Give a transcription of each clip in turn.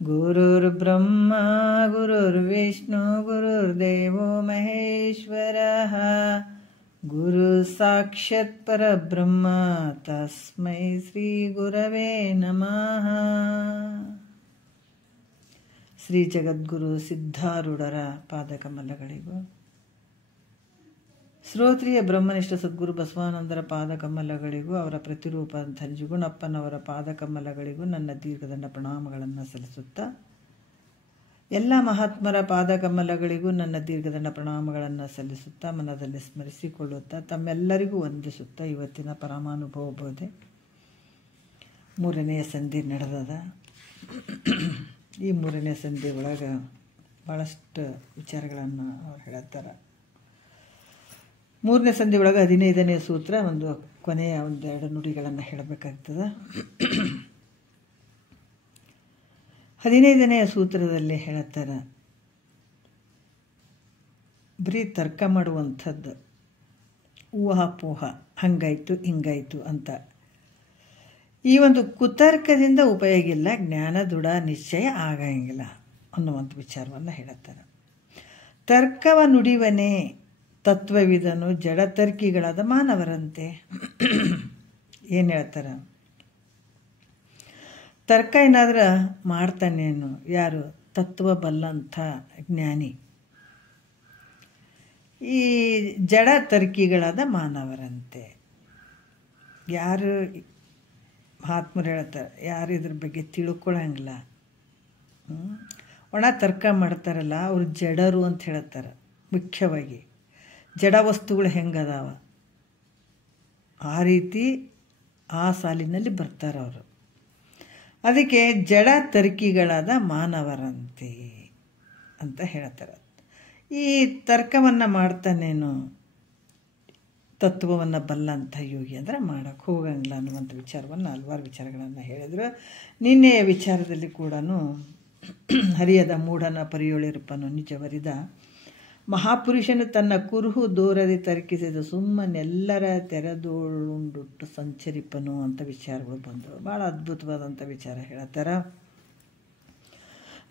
ಗುರುರ್ಬ್ರಹ್ಮ ಗುರುರ್ವಿಷ್ಣು ಗುರುರ್ದೇವೋ ಮಹೇಶ್ವರಃ ಗುರು ಸಾಕ್ಷಾತ್ ಪರಬ್ರಹ್ಮ ತಸ್ಮೈ ಶ್ರೀ ಗುರವೇ ನಮಃ. ಶ್ರೀ ಜಗದ್ಗುರು ಸಿದ್ಧಾರೂಢರ ಪಾದಕಮಲಗಳಿಗೂ, ಶ್ರೋತ್ರಿಯ ಬ್ರಹ್ಮನಿಷ್ಠ ಸದ್ಗುರು ಬಸವಾನಂದರ ಪಾದಕಮಲಗಳಿಗೂ, ಅವರ ಪ್ರತಿರೂಪ ಧರ್ಜುಗುಣಪ್ಪನವರ ಪಾದಕಮಲಗಳಿಗೂ ನನ್ನ ದೀರ್ಘದಂಡ ಪ್ರಣಾಮಗಳನ್ನು ಸಲ್ಲಿಸುತ್ತಾ, ಎಲ್ಲ ಮಹಾತ್ಮರ ಪಾದಕಮಲಗಳಿಗೂ ನನ್ನ ದೀರ್ಘದಂಡ ಪ್ರಣಾಮಗಳನ್ನು ಸಲ್ಲಿಸುತ್ತಾ, ಮನದಲ್ಲಿ ಸ್ಮರಿಸಿಕೊಳ್ಳುತ್ತಾ, ತಮ್ಮೆಲ್ಲರಿಗೂ ವಂದಿಸುತ್ತಾ, ಇವತ್ತಿನ ಪರಮಾನುಭವ ಬೋಧೆ 3ನೇ ಸಂಧಿ ನಡೆದದ. ಈ 3ನೇ ಸಂಧಿ ಒಳಗೆ ಭಾಳಷ್ಟು ವಿಚಾರಗಳನ್ನು ಅವ್ರು ಹೇಳ್ತಾರೆ. 3ನೇ ಸಂಧಿ ಒಳಗೆ 15ನೇ ಸೂತ್ರ ಒಂದು ಕೊನೆಯ ಒಂದೆರಡು ನುಡಿಗಳನ್ನು ಹೇಳಬೇಕಾಗ್ತದೆ. 15ನೇ ಸೂತ್ರದಲ್ಲಿ ಹೇಳ್ತಾರೆ, ಬರೀ ತರ್ಕ ಮಾಡುವಂಥದ್ದು, ಊಹಾಪೋಹ, ಹಂಗಾಯ್ತು ಹಿಂಗಾಯ್ತು ಅಂತ. ಈ ಒಂದು ಕುತರ್ಕದಿಂದ ಉಪಯೋಗ ಇಲ್ಲ, ಜ್ಞಾನ ದೃಢ ನಿಶ್ಚಯ ಆಗಂಗಿಲ್ಲ ಅನ್ನುವಂಥ ವಿಚಾರವನ್ನು ಹೇಳುತ್ತಾರೆ. ತರ್ಕವ ನುಡಿವನೇ ತತ್ವವಿದನು ಜಡತರ್ಕಿಗಳಾದ ಮಾನವರಂತೆ. ಏನು ಹೇಳ್ತಾರೆ? ತರ್ಕ ಏನಾದ್ರೆ ಮಾಡ್ತಾನೇನು? ಯಾರು? ತತ್ವ ಬಲ್ಲಂಥ ಜ್ಞಾನಿ. ಈ ಜಡ ತರ್ಕಿಗಳಾದ ಮಾನವರಂತೆ. ಯಾರು ಮಹಾತ್ಮರು ಹೇಳ್ತಾರೆ, ಯಾರು ಇದ್ರ ಬಗ್ಗೆ ತಿಳ್ಕೊಳ್ಳಂಗಿಲ್ಲ, ಒಣ ತರ್ಕ ಮಾಡ್ತಾರಲ್ಲ, ಅವ್ರು ಜಡರು ಅಂತ ಹೇಳ್ತಾರೆ. ಮುಖ್ಯವಾಗಿ ಜಡ ವಸ್ತುಗಳು ಹೆಂಗದಾವ ಆ ರೀತಿ ಆ ಸಾಲಿನಲ್ಲಿ ಬರ್ತಾರೆ ಅವರು. ಅದಕ್ಕೆ ಜಡ ತರ್ಕಿಗಳಾದ ಮಾನವರಂತೆ ಅಂತ ಹೇಳ್ತಾರೆ. ಈ ತರ್ಕವನ್ನು ಮಾಡ್ತಾನೇನು ತತ್ವವನ್ನು ಬಲ್ಲಂಥ ಯೋಗಿ ಅಂದರೆ ಮಾಡೋಕ್ಕೆ ಹೋಗಂಗಿಲ್ಲ ಅನ್ನುವಂಥ ವಿಚಾರವನ್ನು ಹಲವಾರು ವಿಚಾರಗಳನ್ನು ಹೇಳಿದ್ರು. ನಿನ್ನೆಯ ವಿಚಾರದಲ್ಲಿ ಕೂಡ ಹರಿಯದ ಮೂಢನ ಪರಿಯೋಳಿರುಪನು ನಿಜವರಿದ ಮಹಾಪುರುಷನು ತನ್ನ ಕುರುಹು ದೂರದಿ ತರ್ಕಿಸಿದ ಸುಮ್ಮನೆಲ್ಲರ ತೆರೆದೋಳುಂಡುಟ್ಟು ಸಂಚರಿಪನು ಅಂತ ವಿಚಾರಗಳು ಬಂದವು. ಭಾಳ ಅದ್ಭುತವಾದಂಥ ವಿಚಾರ ಹೇಳ್ತಾರೆ.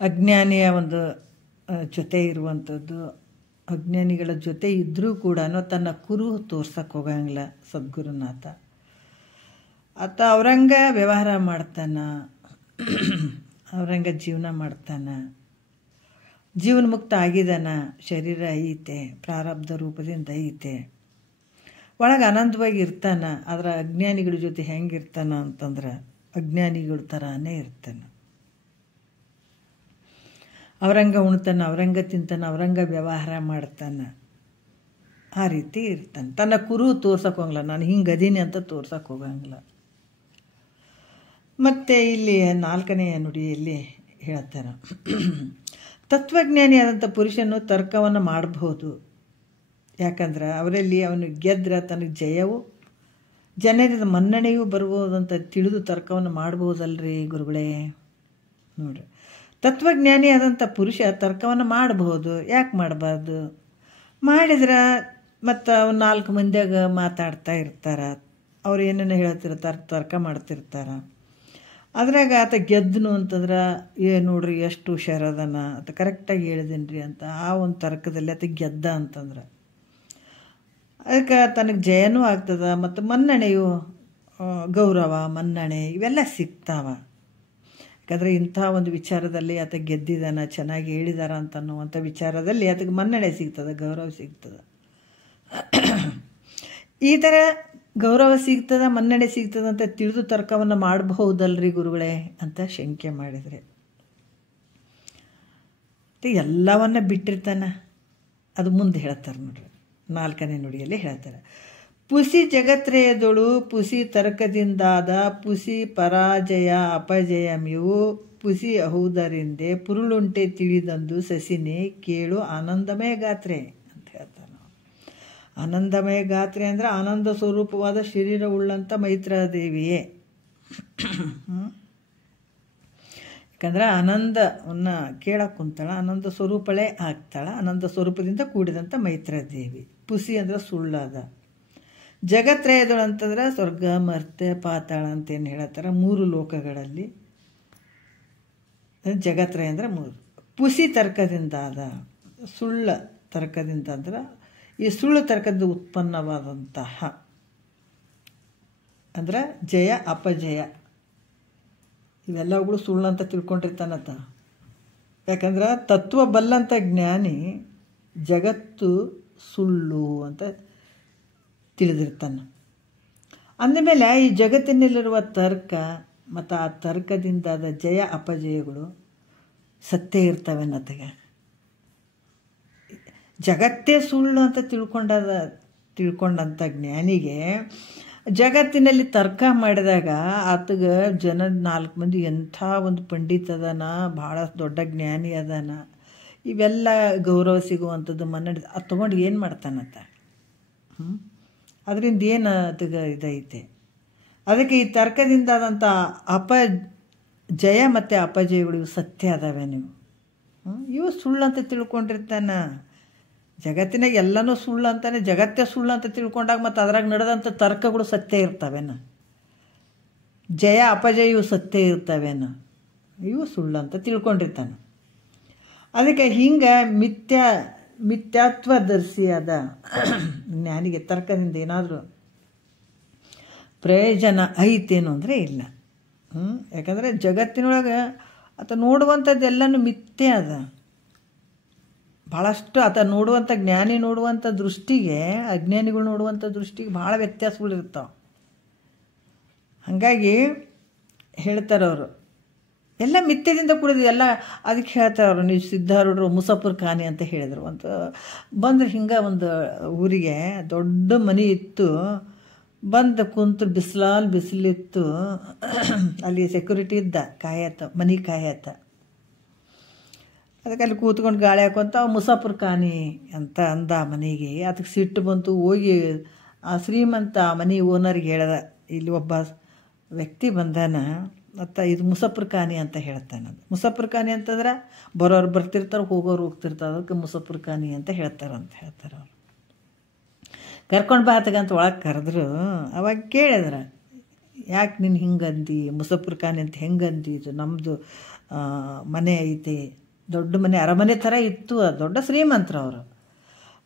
ಅಜ್ಞಾನಿಯ ಒಂದು ಜೊತೆ ಇರುವಂಥದ್ದು, ಅಜ್ಞಾನಿಗಳ ಜೊತೆ ಇದ್ದರೂ ಕೂಡ ತನ್ನ ಕುರುಹು ತೋರ್ಸಕ್ಕೆ ಹೋಗಂಗಿಲ್ಲ ಸದ್ಗುರುನಾಥ. ಆತ ಅವರಂಗ ವ್ಯವಹಾರ ಮಾಡ್ತಾನೆ, ಅವರಂಗ ಜೀವನ ಮಾಡ್ತಾನೆ, ಜೀವನ ಮುಕ್ತ ಆಗಿದ್ದಾನ, ಶರೀರ ಐತೆ, ಪ್ರಾರಬ್ಧ ರೂಪದಿಂದ ಐತೆ, ಒಳಗೆ ಆನಂದವಾಗಿ ಇರ್ತಾನೆ. ಆದರೆ ಅಜ್ಞಾನಿಗಳ ಜೊತೆ ಹೆಂಗಿರ್ತಾನೆ ಅಂತಂದ್ರೆ ಅಜ್ಞಾನಿಗಳ ಥರನೇ ಇರ್ತಾನೆ. ಅವರಂಗ ಉಣ್ತಾನೆ, ಅವರಂಗ ತಿಂತಾನೆ, ಅವರಂಗ ವ್ಯವಹಾರ ಮಾಡ್ತಾನೆ, ಆ ರೀತಿ ಇರ್ತಾನೆ. ತನ್ನ ಕುರು ತೋರ್ಸಕ್ಕೆ ಹೋಗಂಗಿಲ್ಲ, ನಾನು ಹಿಂಗೆ ಅದೀನಿ ಅಂತ ತೋರ್ಸಕ್ಕೆ ಹೋಗಂಗಿಲ್ಲ. ಮತ್ತು ಇಲ್ಲಿ 4ನೇ ನುಡಿಯಲ್ಲಿ ಹೇಳ್ತಾರೆ, ತತ್ವಜ್ಞಾನಿ ಆದಂಥ ಪುರುಷನು ತರ್ಕವನ್ನು ಮಾಡಬಹುದು. ಯಾಕಂದ್ರೆ ಅವರಲ್ಲಿ ಅವನು ಗೆದ್ರೆ ತನಗೆ ಜಯವು ಜನರಿಂದ ಮನ್ನಣೆಯೂ ಬರ್ಬೋದಂತ ತಿಳಿದು ತರ್ಕವನ್ನು ಮಾಡ್ಬೋದಲ್ರಿ ಗುರುಗಳೇ. ನೋಡ್ರಿ, ತತ್ವಜ್ಞಾನಿ ಆದಂಥ ಪುರುಷ ತರ್ಕವನ್ನು ಮಾಡಬಹುದು. ಯಾಕೆ ಮಾಡಬಾರ್ದು? ಮಾಡಿದ್ರೆ ಮತ್ತು 4 ಮಂದಿಯಾಗ ಮಾತಾಡ್ತಾ ಇರ್ತಾರೆ, ಅವ್ರು ಏನೇನು ಹೇಳ್ತಿರ್ತಾರೆ, ತರ್ಕ ಮಾಡ್ತಿರ್ತಾರೆ. ಅದ್ರಾಗ ಆತ ಗೆದ್ದನು ಅಂತಂದ್ರೆ ನೋಡ್ರಿ ಎಷ್ಟು ಹುಷಾರದನ ಅಂತ, ಕರೆಕ್ಟಾಗಿ ಹೇಳಿದೀನಿ ರೀ ಅಂತ ಆ ಒಂದು ತರ್ಕದಲ್ಲಿ ಆತ ಗೆದ್ದ ಅಂತಂದ್ರೆ ಅದಕ್ಕೆ ತನಗೆ ಜಯನೂ ಆಗ್ತದೆ, ಮತ್ತು ಮನ್ನಣೆಯು, ಗೌರವ, ಮನ್ನಣೆ ಇವೆಲ್ಲ ಸಿಗ್ತಾವ. ಯಾಕಂದರೆ ಇಂಥ ಒಂದು ವಿಚಾರದಲ್ಲಿ ಆತ ಗೆದ್ದಿದ್ದಾನ, ಚೆನ್ನಾಗಿ ಹೇಳಿದಾರ ಅಂತ ಅನ್ನುವಂಥ ವಿಚಾರದಲ್ಲಿ ಆತಗೆ ಮನ್ನಣೆ ಸಿಗ್ತದೆ, ಗೌರವ ಸಿಗ್ತದೆ. ಈ ಥರ ಗೌರವ ಸಿಗ್ತದೆ, ಮನ್ನಣೆ ಸಿಗ್ತದೆ ಅಂತ ತಿಳಿದು ತರ್ಕವನ್ನು ಮಾಡಬಹುದಲ್ರಿ ಗುರುಗಳೇ ಅಂತ ಶಂಕೆ ಮಾಡಿದರೆ, ಎಲ್ಲವನ್ನ ಬಿಟ್ಟಿರ್ತಾನೆ. ಅದು ಮುಂದೆ ಹೇಳ್ತಾರೆ ನೋಡ್ರಿ, 4ನೇ ನುಡಿಯಲ್ಲಿ ಹೇಳ್ತಾರೆ, ಪುಸಿ ಜಗತ್ರಯದೊಳು ಪುಸಿ ತರ್ಕದಿಂದಾದ ಪುಸಿ ಪರಾಜಯ ಅಪಜಯಮಿವು ಪುಸಿ ಅಹುದರಿಂದೆ ಪುರುಳುಂಟೆ ತಿಳಿದಂದು ಸಸಿನೇ ಕೇಳು ಆನಂದಮಯ ಗಾತ್ರೆ ಅಂತ ಹೇಳ್ತಾರೆ. ಆನಂದಮಯ ಗಾತ್ರೆ ಅಂದರೆ ಆನಂದ ಸ್ವರೂಪವಾದ ಶರೀರವುಳ್ಳಂಥ ಮೈತ್ರಾದೇವಿಯೇ. ಯಾಕಂದ್ರೆ ಆನಂದವನ್ನು ಕೇಳಕ್ಕೆ ಕುಂತಾಳ, ಆನಂದ ಸ್ವರೂಪಳೇ ಆಗ್ತಾಳೆ, ಆನಂದ ಸ್ವರೂಪದಿಂದ ಕೂಡಿದಂಥ ಮೈತ್ರಾದೇವಿ. ಪುಸಿ ಅಂದರೆ ಸುಳ್ಳಾದ, ಜಗತ್ರಯದಳು ಅಂತಂದ್ರೆ ಸ್ವರ್ಗ ಮರ್ತ್ಯ ಪಾತಾಳ ಅಂತೇನು ಹೇಳ್ತಾರೆ, 3 ಲೋಕಗಳಲ್ಲಿ ಜಗತ್ರಯ ಅಂದರೆ 3. ಪುಸಿ ತರ್ಕದಿಂದ ಆದ, ಸುಳ್ಳ ತರ್ಕದಿಂದ ಅಂದ್ರೆ ಈ ಸುಳ್ಳು ತರ್ಕದ ಉತ್ಪನ್ನವಾದಂತಹ ಅಂದ್ರೆ ಜಯ ಅಪಜಯ ಇವೆಲ್ಲವುಗಳು ಸುಳ್ಳು ಅಂತ ತಿಳ್ಕೊಂಡಿರ್ತಾನತ್ತ. ಯಾಕಂದ್ರೆ ತತ್ವ ಬಲ್ಲಂಥ ಜ್ಞಾನಿ ಜಗತ್ತು ಸುಳ್ಳು ಅಂತ ತಿಳಿದಿರ್ತಾನೆ. ಅಂದಮೇಲೆ ಈ ಜಗತ್ತಿನಲ್ಲಿರುವ ತರ್ಕ ಮತ್ತು ಆ ತರ್ಕದಿಂದಾದ ಜಯ ಅಪಜಯಗಳು ಸತ್ಯ ಇರ್ತವೆ ಅನ್ನತ್ಗೆ. ಜಗತ್ತೇ ಸುಳ್ಳು ಅಂತ ತಿಳ್ಕೊಂಡಂಥ ಜ್ಞಾನಿಗೆ ಜಗತ್ತಿನಲ್ಲಿ ತರ್ಕ ಮಾಡಿದಾಗ ಆತಗೆ ಜನ 4 ಮಂದಿ ಎಂಥ ಒಂದು ಪಂಡಿತ ಅದಾನ, ಭಾಳ ದೊಡ್ಡ ಜ್ಞಾನಿ ಅದಾನ, ಇವೆಲ್ಲ ಗೌರವ ಸಿಗುವಂಥದ್ದು ಮನ್ನಣೆ ಅದು ತೊಗೊಂಡು ಏನು ಮಾಡ್ತಾನಂತ. ಅದರಿಂದ ಏನು ಅದಕ್ಕೆ ಇದೈತೆ. ಅದಕ್ಕೆ ಈ ತರ್ಕದಿಂದಾದಂಥ ಜಯ ಮತ್ತು ಅಪಜಯಗಳು ಇವು ಸತ್ಯ ಅದಾವೆ. ನೀವು ಇವು ಸುಳ್ಳು ಅಂತ ತಿಳ್ಕೊಂಡಿರ್ತಾನೆ. ಜಗತ್ತಿನಾಗ ಎಲ್ಲನೂ ಸುಳ್ಳು ಅಂತಾನೆ, ಜಗತ್ತೇ ಸುಳ್ಳು ಅಂತ ತಿಳ್ಕೊಂಡಾಗ ಮತ್ತು ಅದ್ರಾಗ ನಡೆದಂಥ ತರ್ಕಗಳು ಸತ್ಯ ಇರ್ತವೇನ, ಜಯ ಅಪಜಯ ಇವು ಸತ್ಯ ಇರ್ತವೇನ, ಇವು ಸುಳ್ಳು ಅಂತ ತಿಳ್ಕೊಂಡಿರ್ತಾನೆ. ಅದಕ್ಕೆ ಹಿಂಗೆ ಮಿಥ್ಯಾತ್ವದರ್ಶಿಯಾದ ಜ್ಞಾನಿಗೆ ತರ್ಕದಿಂದ ಏನಾದರೂ ಪ್ರಯೋಜನ ಐತೇನು ಅಂದರೆ ಇಲ್ಲ. ಯಾಕಂದರೆ ಜಗತ್ತಿನೊಳಗೆ ಆತ ನೋಡುವಂಥದ್ದೆಲ್ಲನೂ ಮಿಥ್ಯೆ ಅದ. ಭಾಳಷ್ಟು ಆತ ನೋಡುವಂಥ ಜ್ಞಾನಿ ನೋಡುವಂಥ ದೃಷ್ಟಿಗೆ ಅಜ್ಞಾನಿಗಳು ನೋಡುವಂಥ ದೃಷ್ಟಿಗೆ ಭಾಳ ವ್ಯತ್ಯಾಸಗಳಿರ್ತಾವೆ. ಹಾಗಾಗಿ ಹೇಳ್ತಾರೆ ಅವರು ಎಲ್ಲ ಮಿಥ್ಯದಿಂದ ಕೂಡಿದ್ವಿ ಎಲ್ಲ. ಅದಕ್ಕೆ ಹೇಳ್ತಾರೆ ಅವರು, ನೀವು ಸಿದ್ಧಾರೂಢರು ಮುಸಾಫರ್ ಖಾನಿ ಅಂತ ಹೇಳಿದರು. ಅಂತ ಬಂದ್ರೆ ಹಿಂಗೆ ಒಂದು ಊರಿಗೆ ದೊಡ್ಡ ಮನೆ ಇತ್ತು, ಬಂದು ಕುಂತು ಬಿಸಿಲಿತ್ತು, ಅಲ್ಲಿ ಸೆಕ್ಯೂರಿಟಿ ಇದ್ದ, ಕಾಯತ್ತ ಮನೆ ಕಾಯತ್ತ. ಅದಕ್ಕೆ ಅಲ್ಲಿ ಕೂತ್ಕೊಂಡು ಗಾಳಿ ಹಾಕೊಂತ ಮುಸಾಫರ್ ಖಾನಿ ಅಂತ ಅಂದ ಮನೆಗೆ. ಅದಕ್ಕೆ ಸಿಟ್ಟು ಬಂತು, ಹೋಗಿ ಆ ಶ್ರೀಮಂತ ಮನೆ ಓನರ್ಗೆ ಹೇಳ್ದ, ಇಲ್ಲಿ ಒಬ್ಬ ವ್ಯಕ್ತಿ ಬಂದಾನ ಮತ್ತು ಇದು ಮುಸಾಫರ್ ಖಾನಿ ಅಂತ ಹೇಳ್ತಾನೆ. ಮುಸಾಫರ್ ಖಾನಿ ಅಂತಂದ್ರೆ ಬರೋರು ಬರ್ತಿರ್ತಾರೆ, ಹೋಗೋರು ಹೋಗ್ತಿರ್ತಾರೆ, ಅದಕ್ಕೆ ಮುಸಾಫರ್ ಖಾನಿ ಅಂತ ಹೇಳ್ತಾರೆ ಅವ್ರು. ಕರ್ಕೊಂಡು ಬಾ ಆತಗಂತ ಒಳಗೆ ಕರೆದ್ರು. ಅವಾಗ ಕೇಳಿದ್ರೆ, ಯಾಕೆ ನೀನು ಹಿಂಗಂದು ಮುಸಾಫರ್ ಖಾನಿ ಅಂತ ಹೆಂಗಂದು, ಇದು ನಮ್ಮದು ಮನೆ ಐತಿ, ದೊಡ್ಡ ಮನೆ, ಅರಮನೆ ಥರ ಇತ್ತು, ದೊಡ್ಡ ಶ್ರೀಮಂತರು ಅವರು.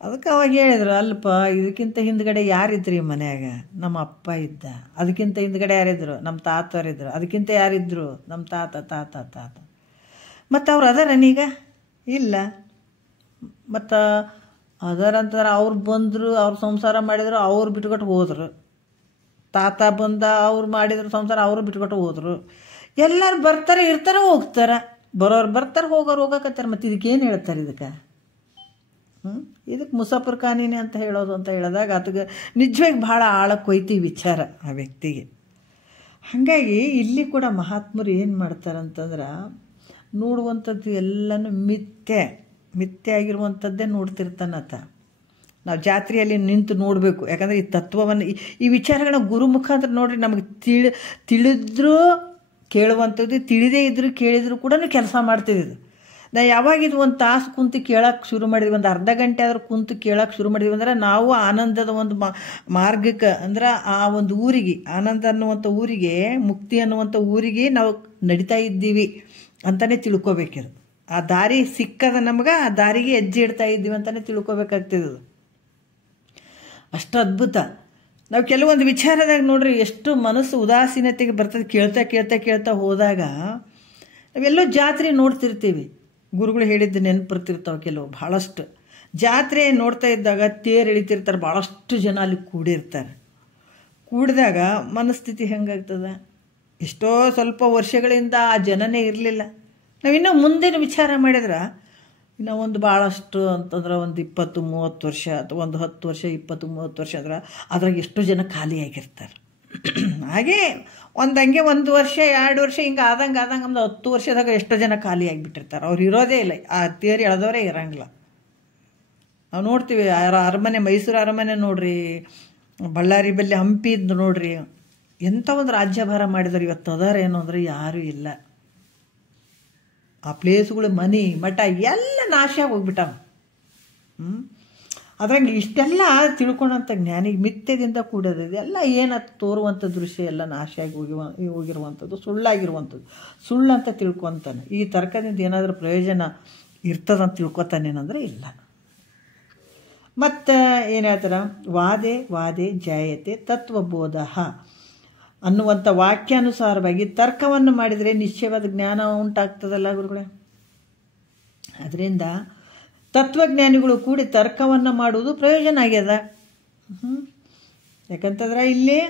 ಅದಕ್ಕೆ ಅವಾಗ ಹೇಳಿದ್ರು, ಅಲ್ಪ ಇದಕ್ಕಿಂತ ಹಿಂದ್ಗಡೆ ಯಾರಿದ್ರಿ ಮನ್ಯಾಗ? ನಮ್ಮ ಅಪ್ಪ ಇದ್ದ. ಅದಕ್ಕಿಂತ ಹಿಂದ್ಗಡೆ ಯಾರಿದ್ರು? ನಮ್ಮ ತಾತವರಿದ್ರು. ಅದಕ್ಕಿಂತ ಯಾರಿದ್ರು? ನಮ್ಮ ತಾತ. ಮತ್ತು ಅವ್ರು ಅದರನೀಗ ಇಲ್ಲ. ಮತ್ತು ಅದರಂತಾರೆ ಅವ್ರು ಬಂದರು, ಅವ್ರು ಸಂಸಾರ ಮಾಡಿದ್ರು, ಅವ್ರು ಬಿಟ್ಕೊಟ್ಟು ಹೋದರು. ತಾತ ಬಂದ, ಅವ್ರು ಮಾಡಿದ್ರು ಸಂಸಾರ, ಅವರು ಬಿಟ್ಕೊಟ್ಟು ಹೋದರು. ಎಲ್ಲರೂ ಬರ್ತಾರೆ, ಇರ್ತಾರೆ, ಹೋಗ್ತಾರೆ. ಬರೋರು ಬರ್ತಾರೆ, ಹೋಗೋರು ಹೋಗಕತ್ತಾರೆ. ಮತ್ತು ಇದಕ್ಕೇನು ಹೇಳ್ತಾರೆ? ಇದಕ್ಕೆ ಮುಸಾಫರ್ ಖಾನಿನೇ ಅಂತ ಹೇಳೋದು ಅಂತ ಹೇಳಿದಾಗ ಅದಕ್ಕೆ ನಿಜವಾಗಿ ಭಾಳ ಆಳಕ್ಕೆ ಹೋಯ್ತು ಈ ವಿಚಾರ ಆ ವ್ಯಕ್ತಿಗೆ. ಹಾಗಾಗಿ ಇಲ್ಲಿ ಕೂಡ ಮಹಾತ್ಮರು ಏನು ಮಾಡ್ತಾರಂತಂದ್ರೆ, ನೋಡುವಂಥದ್ದು ಎಲ್ಲನೂ ಮಿಥ್ಯೆ ಆಗಿರುವಂಥದ್ದೇ ನೋಡ್ತಿರ್ತಾನತ. ನಾವು ಜಾತ್ರೆಯಲ್ಲಿ ನಿಂತು ನೋಡಬೇಕು. ಯಾಕಂದರೆ ಈ ತತ್ವವನ್ನು ಈ ವಿಚಾರಗಳನ್ನ ಗುರು ಮುಖಾಂತರ ನೋಡ್ರಿ ನಮಗೆ ತಿಳಿದ್ರೂ ಕೇಳುವಂಥದ್ದು, ತಿಳಿದೇ ಇದ್ದರೂ ಕೇಳಿದರೂ ಕೂಡ ಕೆಲಸ ಮಾಡ್ತಿದ್ದು. ನಾವು ಯಾವಾಗಿದು ಒಂದು ತಾಸು ಕುಂತು ಕೇಳೋಕ್ಕೆ ಶುರು ಮಾಡಿದ್ವಿ, ಒಂದು ಅರ್ಧ ಗಂಟೆ ಆದರೂ ಕುಂತು ಕೇಳೋಕ್ಕೆ ಶುರು ಮಾಡಿದ್ವಿ ಅಂದ್ರೆ ನಾವು ಆನಂದದ ಒಂದು ಮಾರ್ಗಕ್ಕೆ, ಅಂದ್ರೆ ಆ ಒಂದು ಊರಿಗೆ, ಆನಂದ ಅನ್ನುವಂಥ ಊರಿಗೆ, ಮುಕ್ತಿ ಅನ್ನುವಂಥ ಊರಿಗೆ ನಾವು ನಡೀತಾ ಇದ್ದೀವಿ ಅಂತಲೇ ತಿಳ್ಕೊಬೇಕಿದು. ಆ ದಾರಿ ಸಿಕ್ಕದ ನಮ್ಗೆ, ಆ ದಾರಿಗೆ ಹೆಜ್ಜೆ ಇಡ್ತಾ ಇದ್ದೀವಿ ಅಂತಲೇ ತಿಳ್ಕೊಬೇಕಾಗ್ತಿದ್ದು. ಅಷ್ಟು ಅದ್ಭುತ. ನಾವು ಕೆಲವೊಂದು ವಿಚಾರದಾಗ ನೋಡ್ರಿ ಎಷ್ಟು ಮನಸ್ಸು ಉದಾಸೀನತೆಗೆ ಬರ್ತದೆ. ಕೇಳ್ತಾ ಹೋದಾಗ ನಾವೆಲ್ಲೋ ಜಾತ್ರೆ ನೋಡ್ತಿರ್ತೀವಿ, ಗುರುಗಳು ಹೇಳಿದ್ದು ನೆನಪು ಬರ್ತಿರ್ತಾವೆ ಕೆಲವು. ಭಾಳಷ್ಟು ಜಾತ್ರೆ ನೋಡ್ತಾ ಇದ್ದಾಗ ತೇರು ಎಳಿತಿರ್ತಾರೆ, ಭಾಳಷ್ಟು ಜನ ಅಲ್ಲಿ ಕೂಡಿದಾಗ ಮನಸ್ಥಿತಿ ಹೆಂಗಾಗ್ತದೆ? ಎಷ್ಟೋ ಸ್ವಲ್ಪ ವರ್ಷಗಳಿಂದ ಆ ಜನನೇ ಇರಲಿಲ್ಲ. ನಾವಿನ್ನೂ ಮುಂದಿನ ವಿಚಾರ ಮಾಡಿದ್ರೆ ಇನ್ನು ಒಂದು ಭಾಳಷ್ಟು ಅಂತಂದ್ರೆ ಒಂದು 20-30 ವರ್ಷ ಅಥವಾ ಒಂದು 10 ವರ್ಷ 20-30 ವರ್ಷ ಅಂದ್ರೆ ಅದ್ರಾಗ ಎಷ್ಟು ಜನ ಖಾಲಿಯಾಗಿರ್ತಾರೆ. ಹಾಗೆ ಹಂಗೆ 1 ವರ್ಷ 2 ವರ್ಷ ಹಿಂಗೆ ಆದಂಗೆ ಒಂದು 10 ವರ್ಷದಾಗ ಎಷ್ಟೋ ಜನ ಖಾಲಿಯಾಗಿಬಿಟ್ಟಿರ್ತಾರೆ. ಅವ್ರು ಇರೋದೇ ಇಲ್ಲ, ಆ ತೇರು ಎಳೆದವರೇ ಇರೋಂಗಿಲ್ಲ. ನಾವು ನೋಡ್ತೀವಿ ಅರಮನೆ, ಮೈಸೂರು ಅರಮನೆ ನೋಡ್ರಿ, ಬಳ್ಳಾರಿ ಬಲ್ಲಿ ಹಂಪಿ ಇದ್ದು ನೋಡ್ರಿ, ಎಂಥ ಒಂದು ರಾಜ್ಯಭಾರ ಮಾಡಿದಾರೆ. ಇವತ್ತು ಅದಾರೇನು ಅಂದರೆ ಯಾರೂ ಇಲ್ಲ. ಆ ಪ್ಲೇಸ್ಗಳು, ಮನೆ ಮಠ ಎಲ್ಲ ನಾಶ ಹೋಗ್ಬಿಟ್ಟಾವ. ಅದ್ರಂಗೆ ಇಷ್ಟೆಲ್ಲ ತಿಳ್ಕೊಂಡಂಥ ಜ್ಞಾನಿಗೆ ಮಿಥ್ಯದಿಂದ ಕೂಡೋದು ಎಲ್ಲ ಏನದು ತೋರುವಂಥ ದೃಶ್ಯ ಎಲ್ಲ ನಾಶ ಆಗಿ ಹೋಗಿರುವಂಥದ್ದು ಸುಳ್ಳಾಗಿರುವಂಥದ್ದು ಸುಳ್ಳು ಅಂತ ತಿಳ್ಕೊತಾನೆ. ಈ ತರ್ಕದಿಂದ ಏನಾದರೂ ಪ್ರಯೋಜನ ಇರ್ತದಂತ ತಿಳ್ಕೊತಾನೇನಂದರೆ ಇಲ್ಲ. ಮತ್ತು ಏನು ಹೇಳ್ತಾರೆ, ವಾದೇ ವಾದೇ ಜಾಯತೆ ತತ್ವಬೋಧ ಅನ್ನುವಂಥ ವಾಕ್ಯಾನುಸಾರವಾಗಿ ತರ್ಕವನ್ನು ಮಾಡಿದರೆ ನಿಶ್ಚಯವಾದ ಜ್ಞಾನ ಉಂಟಾಗ್ತದಲ್ಲ ಗುರುಗಳೇ. ಅದರಿಂದ ತತ್ವಜ್ಞಾನಿಗಳು ಕೂಡಿ ತರ್ಕವನ್ನು ಮಾಡುವುದು ಪ್ರಯೋಜನ ಆಗ್ಯದ. ಯಾಕಂತಂದ್ರೆ ಇಲ್ಲಿ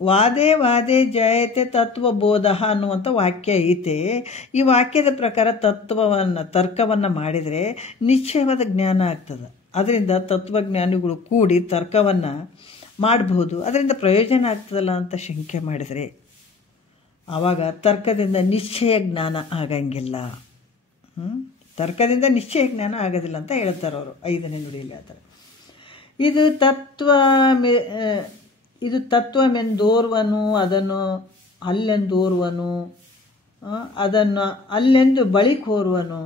ವಾದೇ ವಾದೇ ಜಯತೆ ತತ್ವಬೋಧ ಅನ್ನುವಂಥ ವಾಕ್ಯ ಐತೆ. ಈ ವಾಕ್ಯದ ಪ್ರಕಾರ ತರ್ಕವನ್ನು ಮಾಡಿದರೆ ನಿಶ್ಚಯವಾದ ಜ್ಞಾನ ಆಗ್ತದೆ. ಅದರಿಂದ ತತ್ವಜ್ಞಾನಿಗಳು ಕೂಡಿ ತರ್ಕವನ್ನು ಮಾಡಬಹುದು, ಅದರಿಂದ ಪ್ರಯೋಜನ ಆಗ್ತದಲ್ಲ ಅಂತ ಶಂಕೆ ಮಾಡಿದರೆ ಆವಾಗ ತರ್ಕದಿಂದ ನಿಶ್ಚಯ ಜ್ಞಾನ ಆಗಂಗಿಲ್ಲ. ತರ್ಕದಿಂದ ನಿಶ್ಚಯ ಜ್ಞಾನ ಆಗೋದಿಲ್ಲ ಅಂತ ಹೇಳ್ತಾರೆ ಅವರು 5ನೇ ನುಡಿಯಲ್ಲಿ. ಆ ಥರ ಇದು ತತ್ವಮೆಂದೋರ್ವನು ಅದನ್ನು ಅಲ್ಲೆಂದೋರ್ವನು ಅದನ್ನು ಅಲ್ಲೆಂದು ಬಳಿಕ್ ಹೋರುವನು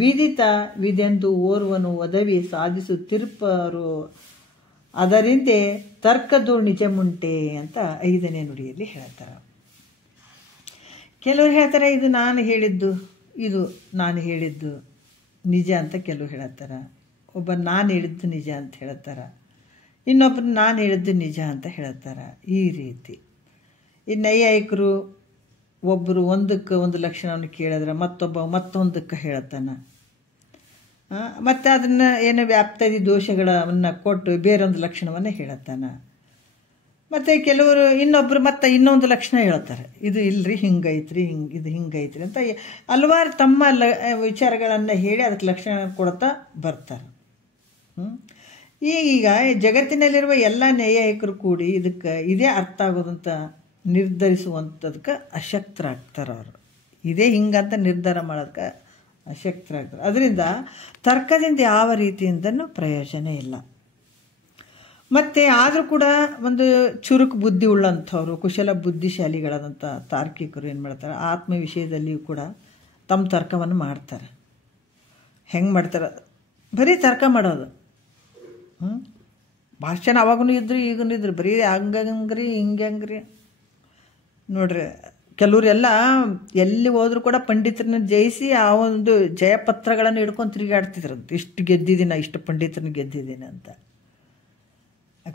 ವಿದಿತ ವಿದೆಂದು ಓರ್ವನು ಒದವಿ ಸಾಧಿಸುತ್ತಿರ್ಪರು ಅದರಿಂದ ತರ್ಕದ್ದು ನಿಜಮುಂಟೆ ಅಂತ 5ನೇ ನುಡಿಯಲ್ಲಿ ಹೇಳ್ತಾರೆ. ಕೆಲವರು ಹೇಳ್ತಾರೆ ಇದು ನಾನು ಹೇಳಿದ್ದು ನಿಜ ಅಂತ ಕೆಲವು ಹೇಳ್ತಾರೆ. ಒಬ್ಬ ನಾನು ಹೇಳಿದ್ದು ನಿಜ ಅಂತ ಹೇಳ್ತಾರೆ, ಇನ್ನೊಬ್ಬರು ನಾನು ಹೇಳಿದ್ದು ನಿಜ ಅಂತ ಹೇಳ್ತಾರೆ. ಈ ರೀತಿ ಈ ನೈಯಾಯಿಕರು ಒಬ್ಬರು ಒಂದಕ್ಕೆ ಒಂದು ಲಕ್ಷಣವನ್ನು ಕೇಳಿದ್ರೆ ಮತ್ತೊಂದಕ್ಕೆ ಹೇಳ್ತಾನೆ. ಮತ್ತು ಅದನ್ನು ಏನು ವ್ಯಾಪ್ತಾದಿ ದೋಷಗಳನ್ನು ಕೊಟ್ಟು ಬೇರೊಂದು ಲಕ್ಷಣವನ್ನು ಹೇಳ್ತಾನೆ. ಮತ್ತು ಕೆಲವರು ಇನ್ನೊಬ್ಬರು ಇನ್ನೊಂದು ಲಕ್ಷಣ ಹೇಳ್ತಾರೆ, ಇದು ಇಲ್ಲರಿ ಹಿಂಗೈತ್ರಿ ಇದು ಹಿಂಗೈತ್ರಿ ಅಂತ ಹಲವಾರು ತಮ್ಮ ವಿಚಾರಗಳನ್ನು ಹೇಳಿ ಅದಕ್ಕೆ ಲಕ್ಷಣ ಕೊಡ್ತಾ ಬರ್ತಾರೆ. ಈಗ ಜಗತ್ತಿನಲ್ಲಿರುವ ಎಲ್ಲ ನೈಯಾಯಿಕರು ಕೂಡಿ ಇದಕ್ಕೆ ಇದೇ ಅರ್ಥ ಆಗೋದಂತ ನಿರ್ಧರಿಸುವಂಥದಕ್ಕೆ ಅಶಕ್ತರಾಗ್ತಾರೆ. ಅವರು ಇದೇ ಹಿಂಗಂತ ನಿರ್ಧಾರ ಮಾಡೋದಕ್ಕೆ ಅಶಕ್ತರಾಗ್ತಾರೆ. ಅದರಿಂದ ತರ್ಕದಿಂದ ಯಾವ ರೀತಿಯಿಂದನೂ ಪ್ರಯೋಜನ ಇಲ್ಲ. ಮತ್ತು ಆದರೂ ಕೂಡ ಒಂದು ಚುರುಕು ಬುದ್ಧಿ ಉಳ್ಳಂಥವ್ರು ಕುಶಲ ಬುದ್ಧಿಶಾಲಿಗಳಾದಂಥ ತಾರ್ಕಿಕರು ಏನು ಮಾಡ್ತಾರೆ, ಆತ್ಮ ವಿಷಯದಲ್ಲಿಯೂ ಕೂಡ ತಮ್ಮ ತರ್ಕವನ್ನು ಮಾಡ್ತಾರೆ. ಹೆಂಗೆ ಮಾಡ್ತಾರೆ, ಬರೀ ತರ್ಕ ಮಾಡೋದು. ಭಾಷಣ ಅವಾಗೂ ಇದ್ರು ಈಗೂ ಇದ್ರು, ಬರೀ ಹಂಗಂಗ್ರಿ ಹಿಂಗ್ರಿ ನೋಡ್ರಿ. ಕೆಲವರೆಲ್ಲ ಎಲ್ಲಿ ಹೋದ್ರೂ ಕೂಡ ಪಂಡಿತರನ್ನ ಜಯಿಸಿ ಆ ಒಂದು ಜಯಪತ್ರಗಳನ್ನು ಹಿಡ್ಕೊಂಡು ತಿರುಗಾಡ್ತಿದ್ರಂತೆ, ಇಷ್ಟು ಗೆದ್ದಿದ್ದೀನಿ ಇಷ್ಟು ಪಂಡಿತರನ್ನ ಗೆದ್ದಿದ್ದೀನಿ ಅಂತ.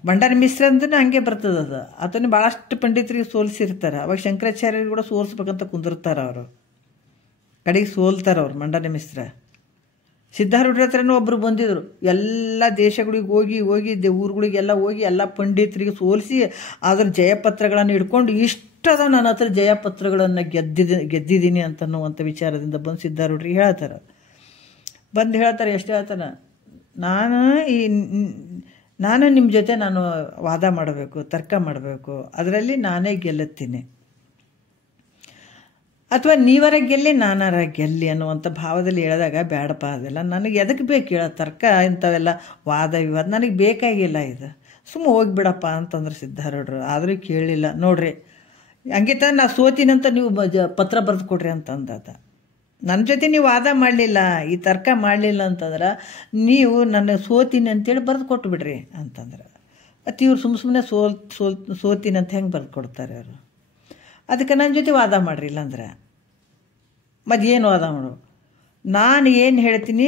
ಭಂಡಾರಿ ಮಿಶ್ರ ಅಂದ್ರೆ ಹಂಗೆ ಬರ್ತದೆ ಅದು. ಅದನ್ನು ಭಾಳಷ್ಟು ಪಂಡಿತರಿಗೆ ಸೋಲಿಸಿರ್ತಾರೆ. ಅವಾಗ ಶಂಕರಾಚಾರ್ಯರು ಕೂಡ ಸೋಲಿಸ್ಬೇಕಂತ ಕುಂದಿರ್ತಾರೆ. ಅವರು ಕಡೆಗೆ ಸೋಲ್ತಾರೆ ಅವ್ರು. ಭಂಡಾರಿ ಮಿಶ್ರ ಸಿದ್ಧಾರೂಢರ ಹತ್ರನೂ ಒಬ್ಬರು ಬಂದಿದ್ರು. ಎಲ್ಲ ದೇಶಗಳಿಗೆ ಹೋಗಿ ಊರುಗಳಿಗೆಲ್ಲ ಹೋಗಿ ಎಲ್ಲ ಪಂಡಿತರಿಗೆ ಸೋಲಿಸಿ ಅದ್ರ ಜಯಪತ್ರಗಳನ್ನು ಹಿಡ್ಕೊಂಡು ಇಷ್ಟದ ನನ್ನ ಹತ್ರ ಜಯಪತ್ರಗಳನ್ನು ಗೆದ್ದಿದ್ದೀನಿ ಅಂತನ್ನುವಂಥ ವಿಚಾರದಿಂದ ಬಂದು ಸಿದ್ಧಾರೂಢರಿಗೆ ಹೇಳ್ತಾರೆ. ಬಂದು ಹೇಳ್ತಾರೆ, ಎಷ್ಟು ಹೇಳ್ತಾನೆ, ನಾನು ನಿಮ್ಮ ಜೊತೆ ವಾದ ಮಾಡಬೇಕು, ತರ್ಕ ಮಾಡಬೇಕು, ಅದರಲ್ಲಿ ನಾನೇ ಗೆಲ್ಲುತ್ತೀನಿ, ಅಥವಾ ನೀವರ ಗೆಲ್ಲಿ ನಾನಾರ ಗೆಲ್ಲಿ ಅನ್ನುವಂಥ ಭಾವದಲ್ಲಿ ಹೇಳಿದಾಗ ಬೇಡಪ್ಪ ಅದೆಲ್ಲ ನನಗೆ ಎದಕ್ಕೆ ಬೇಕು ಹೇಳೋ ತರ್ಕ ಇಂಥವೆಲ್ಲ ವಾದ ವಿವಾದ ನನಗೆ ಬೇಕಾಗಿಲ್ಲ, ಇದು ಸುಮ್ಮನೆ ಹೋಗಿಬಿಡಪ್ಪ ಅಂತಂದ್ರೆ ಸಿದ್ಧಾರೂಢರು. ಆದರೂ ಕೇಳಲಿಲ್ಲ. ನೋಡ್ರಿ ಹಂಗೆ ನಾ ಸೋತೀನಂತ ನೀವು ಪತ್ರ ಬರೆದು ಕೊಡ್ರಿ ಅಂತಂದ. ನನ್ನ ಜೊತೆ ನೀವು ವಾದ ಮಾಡಲಿಲ್ಲ, ಈ ತರ್ಕ ಮಾಡಲಿಲ್ಲ ಅಂತಂದ್ರೆ ನೀವು ನನ್ನ ಸೋತೀನಿ ಅಂತೇಳಿ ಬರೆದು ಕೊಟ್ಬಿಡ್ರಿ ಅಂತಂದ್ರೆ. ಮತ್ತು ಇವ್ರು ಸುಮ್ಮನೆ ಸೋತೀನಿ ಅಂತ ಹೆಂಗೆ ಬರೆದು ಕೊಡ್ತಾರೆ ಅವರು? ಅದಕ್ಕೆ ನನ್ನ ಜೊತೆ ವಾದ ಮಾಡ್ರಿ, ಇಲ್ಲಾಂದ್ರೆ ಏನು ವಾದ ಮಾಡು, ನಾನು ಏನು ಹೇಳ್ತೀನಿ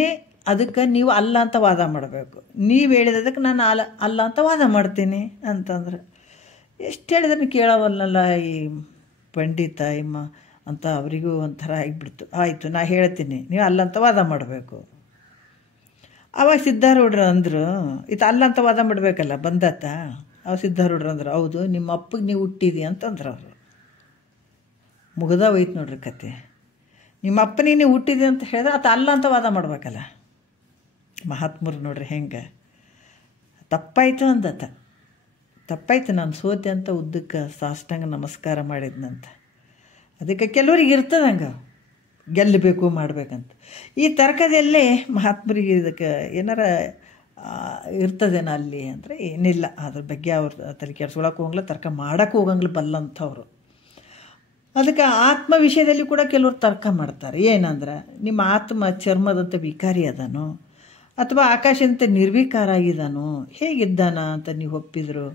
ಅದಕ್ಕೆ ನೀವು ಅಲ್ಲ ಅಂತ ವಾದ ಮಾಡಬೇಕು, ನೀವು ಹೇಳಿದಕ್ಕೆ ನಾನು ಅಲ್ಲ ಅಂತ ವಾದ ಮಾಡ್ತೀನಿ ಅಂತಂದ್ರೆ. ಎಷ್ಟು ಹೇಳಿದ್ರೆ ಕೇಳವಲ್ಲ ಈ ಪಂಡಿತ ಇಮ್ಮ ಅಂತ ಅವರಿಗೂ ಒಂಥರ ಆಗಿಬಿಡ್ತು. ಆಯಿತು ನಾ ಹೇಳ್ತೀನಿ, ನೀವು ಅಲ್ಲಂತ ವಾದ ಮಾಡಬೇಕು. ಅವಾಗ ಸಿದ್ಧಾರೂಢರು ಅಂದರು, ಇದು ಅಲ್ಲಂತ ವಾದ ಮಾಡಬೇಕಲ್ಲ ಬಂದತ್ತ. ಅವಾಗ ಸಿದ್ಧಾರೂಢರು ಅಂದರು, ಹೌದು ನಿಮ್ಮ ಅಪ್ಪಗೆ ನೀವು ಹುಟ್ಟಿದಿ ಅಂತಂದ್ರೆ ಅವರು. ಮುಗ್ದೋಯ್ತು ನೋಡ್ರಿ ಕತೆ. ನಿಮ್ಮ ಅಪ್ಪನಿಗೆ ನೀವು ಹುಟ್ಟಿದಿ ಅಂತ ಹೇಳಿದ್ರೆ ಅದು ಅಲ್ಲ ಅಂತ ವಾದ ಮಾಡಬೇಕಲ್ಲ. ಮಹಾತ್ಮರು ನೋಡ್ರಿ ಹೆಂಗೆ ತಪ್ಪಾಯಿತು ಅಂದತ್ತ. ತಪ್ಪಾಯ್ತು, ನಾನು ಸೋತೆ ಅಂತ ಉದ್ದಕ್ಕೆ ಸಾಷ್ಟಾಂಗ ನಮಸ್ಕಾರ ಮಾಡಿದ್ನಂತ. ಅದಕ್ಕೆ ಕೆಲವ್ರಿಗೆ ಇರ್ತದೆ ಹಂಗೆ ಗೆಲ್ಲಬೇಕು ಮಾಡಬೇಕಂತ. ಈ ತರ್ಕದಲ್ಲೇ ಮಹಾತ್ಮರಿಗೆ ಇದಕ್ಕೆ ಏನಾರ ಇರ್ತದೇನೋ ಅಲ್ಲಿ ಅಂದರೆ ಏನಿಲ್ಲ. ಅದ್ರ ಬಗ್ಗೆ ಅವ್ರು ತಲೆ ಕೆಡ್ಸ್ಕೊಳಕ್ಕೆ ಹೋಗಂಗಿಲ್ಲ, ತರ್ಕ ಮಾಡೋಕ್ಕೆ ಹೋಗಂಗಿಲ್ಲ ಬಲ್ಲಂಥವ್ರು. ಅದಕ್ಕೆ ಆತ್ಮ ವಿಷಯದಲ್ಲಿ ಕೂಡ ಕೆಲವ್ರು ತರ್ಕ ಮಾಡ್ತಾರೆ. ಏನಂದ್ರೆ ನಿಮ್ಮ ಆತ್ಮ ಚರ್ಮದಂಥ ವಿಕಾರಿ ಅದನು, ಅಥವಾ ಆಕಾಶದಂತೆ ನಿರ್ವಿಕಾರ ಆಗಿದ್ದಾನೋ, ಹೇಗಿದ್ದಾನ ಅಂತ ನೀವು ಒಪ್ಪಿದ್ರು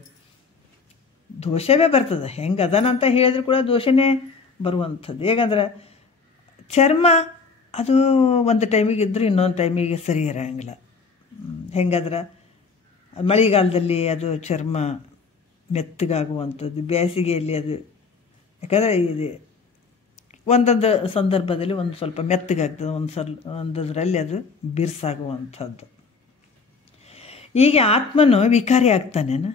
ದೋಷವೇ ಬರ್ತದೆ. ಹೆಂಗೆ ಅದಾನ ಅಂತ ಹೇಳಿದ್ರು ಕೂಡ ದೋಷನೇ ಬರುವಂಥದ್ದು. ಹೇಗಂದ್ರೆ ಚರ್ಮ ಅದು ಒಂದು ಟೈಮಿಗೆ ಇದ್ದರೂ ಇನ್ನೊಂದು ಟೈಮಿಗೆ ಸರಿ ಇರೋಂಗಿಲ್ಲ. ಹೆಂಗಾದ್ರೆ ಮಳೆಗಾಲದಲ್ಲಿ ಅದು ಚರ್ಮ ಮೆತ್ತಗಾಗುವಂಥದ್ದು, ಬೇಸಿಗೆಯಲ್ಲಿ ಅದು ಯಾಕಂದರೆ ಇದು ಒಂದೊಂದು ಸಂದರ್ಭದಲ್ಲಿ ಒಂದು ಸ್ವಲ್ಪ ಮೆತ್ತಗಾಗ್ತದೆ, ಒಂದರಲ್ಲಿ ಅದು ಬಿರ್ಸಾಗುವಂಥದ್ದು. ಹೀಗೆ ಆತ್ಮನು ವಿಕಾರಿ ಆಗ್ತಾನೇನು,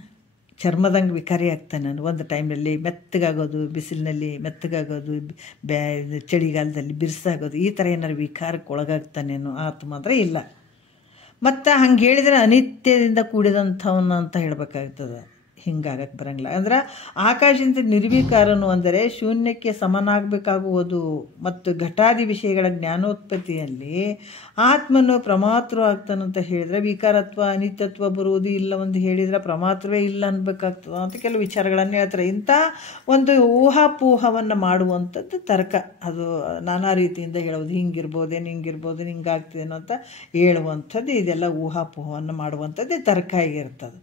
ಚರ್ಮದಂಗೆ ವಿಕಾರಿ ಆಗ್ತಾನೇನು. ಒಂದು ಟೈಮ್ನಲ್ಲಿ ಮೆತ್ತಗಾಗೋದು, ಬಿಸಿಲಿನಲ್ಲಿ ಮೆತ್ತಗಾಗೋದು, ಚಳಿಗಾಲದಲ್ಲಿ ಬಿರ್ಸಾಗೋದು, ಈ ಥರ ಏನಾದ್ರು ವಿಕಾರಕ್ಕೆ ಒಳಗಾಗ್ತಾನೇನು ಆತ್ಮ ಅಂದರೆ ಇಲ್ಲ. ಮತ್ತು ಹಂಗೆ ಹೇಳಿದರೆ ಅನಿತ್ಯದಿಂದ ಕೂಡಿದಂಥವನ್ನ ಅಂತ ಹೇಳಬೇಕಾಗ್ತದೆ. ಹಿಂಗಾಗಕ್ಕೆ ಬರೋಂಗಿಲ್ಲ. ಅಂದ್ರೆ ಆಕಾಶದಿಂದ ನಿರ್ವಿಕಾರನು ಅಂದರೆ ಶೂನ್ಯಕ್ಕೆ ಸಮನಾಗಬೇಕಾಗುವುದು. ಮತ್ತು ಘಟಾದಿ ವಿಷಯಗಳ ಜ್ಞಾನೋತ್ಪತ್ತಿಯಲ್ಲಿ ಆತ್ಮನು ಪ್ರಮಾತೃ ಆಗ್ತಾನಂತ ಹೇಳಿದರೆ ವಿಕಾರತ್ವ ಅನಿತ್ಯತ್ವ ಬರುವುದು ಇಲ್ಲ. ಒಂದು ಹೇಳಿದರೆ ಪ್ರಮಾತ್ರವೇ ಇಲ್ಲ ಅನ್ಬೇಕಾಗ್ತದೆ ಅಂತ ಕೆಲವು ವಿಚಾರಗಳನ್ನು ಹೇಳ್ತಾರೆ. ಇಂಥ ಒಂದು ಊಹಾಪೋಹವನ್ನು ಮಾಡುವಂಥದ್ದು ತರ್ಕ. ಅದು ನಾನಾ ರೀತಿಯಿಂದ ಹೇಳೋದು, ಹಿಂಗಿರ್ಬೋದೇನು ಹಿಂಗಿರ್ಬೋದೇನು ಹಿಂಗಾಗ್ತದೇನೋ ಅಂತ ಹೇಳುವಂಥದ್ದು, ಇದೆಲ್ಲ ಊಹಾಪೋಹವನ್ನು ಮಾಡುವಂಥದ್ದೇ ತರ್ಕ ಆಗಿರ್ತದೆ.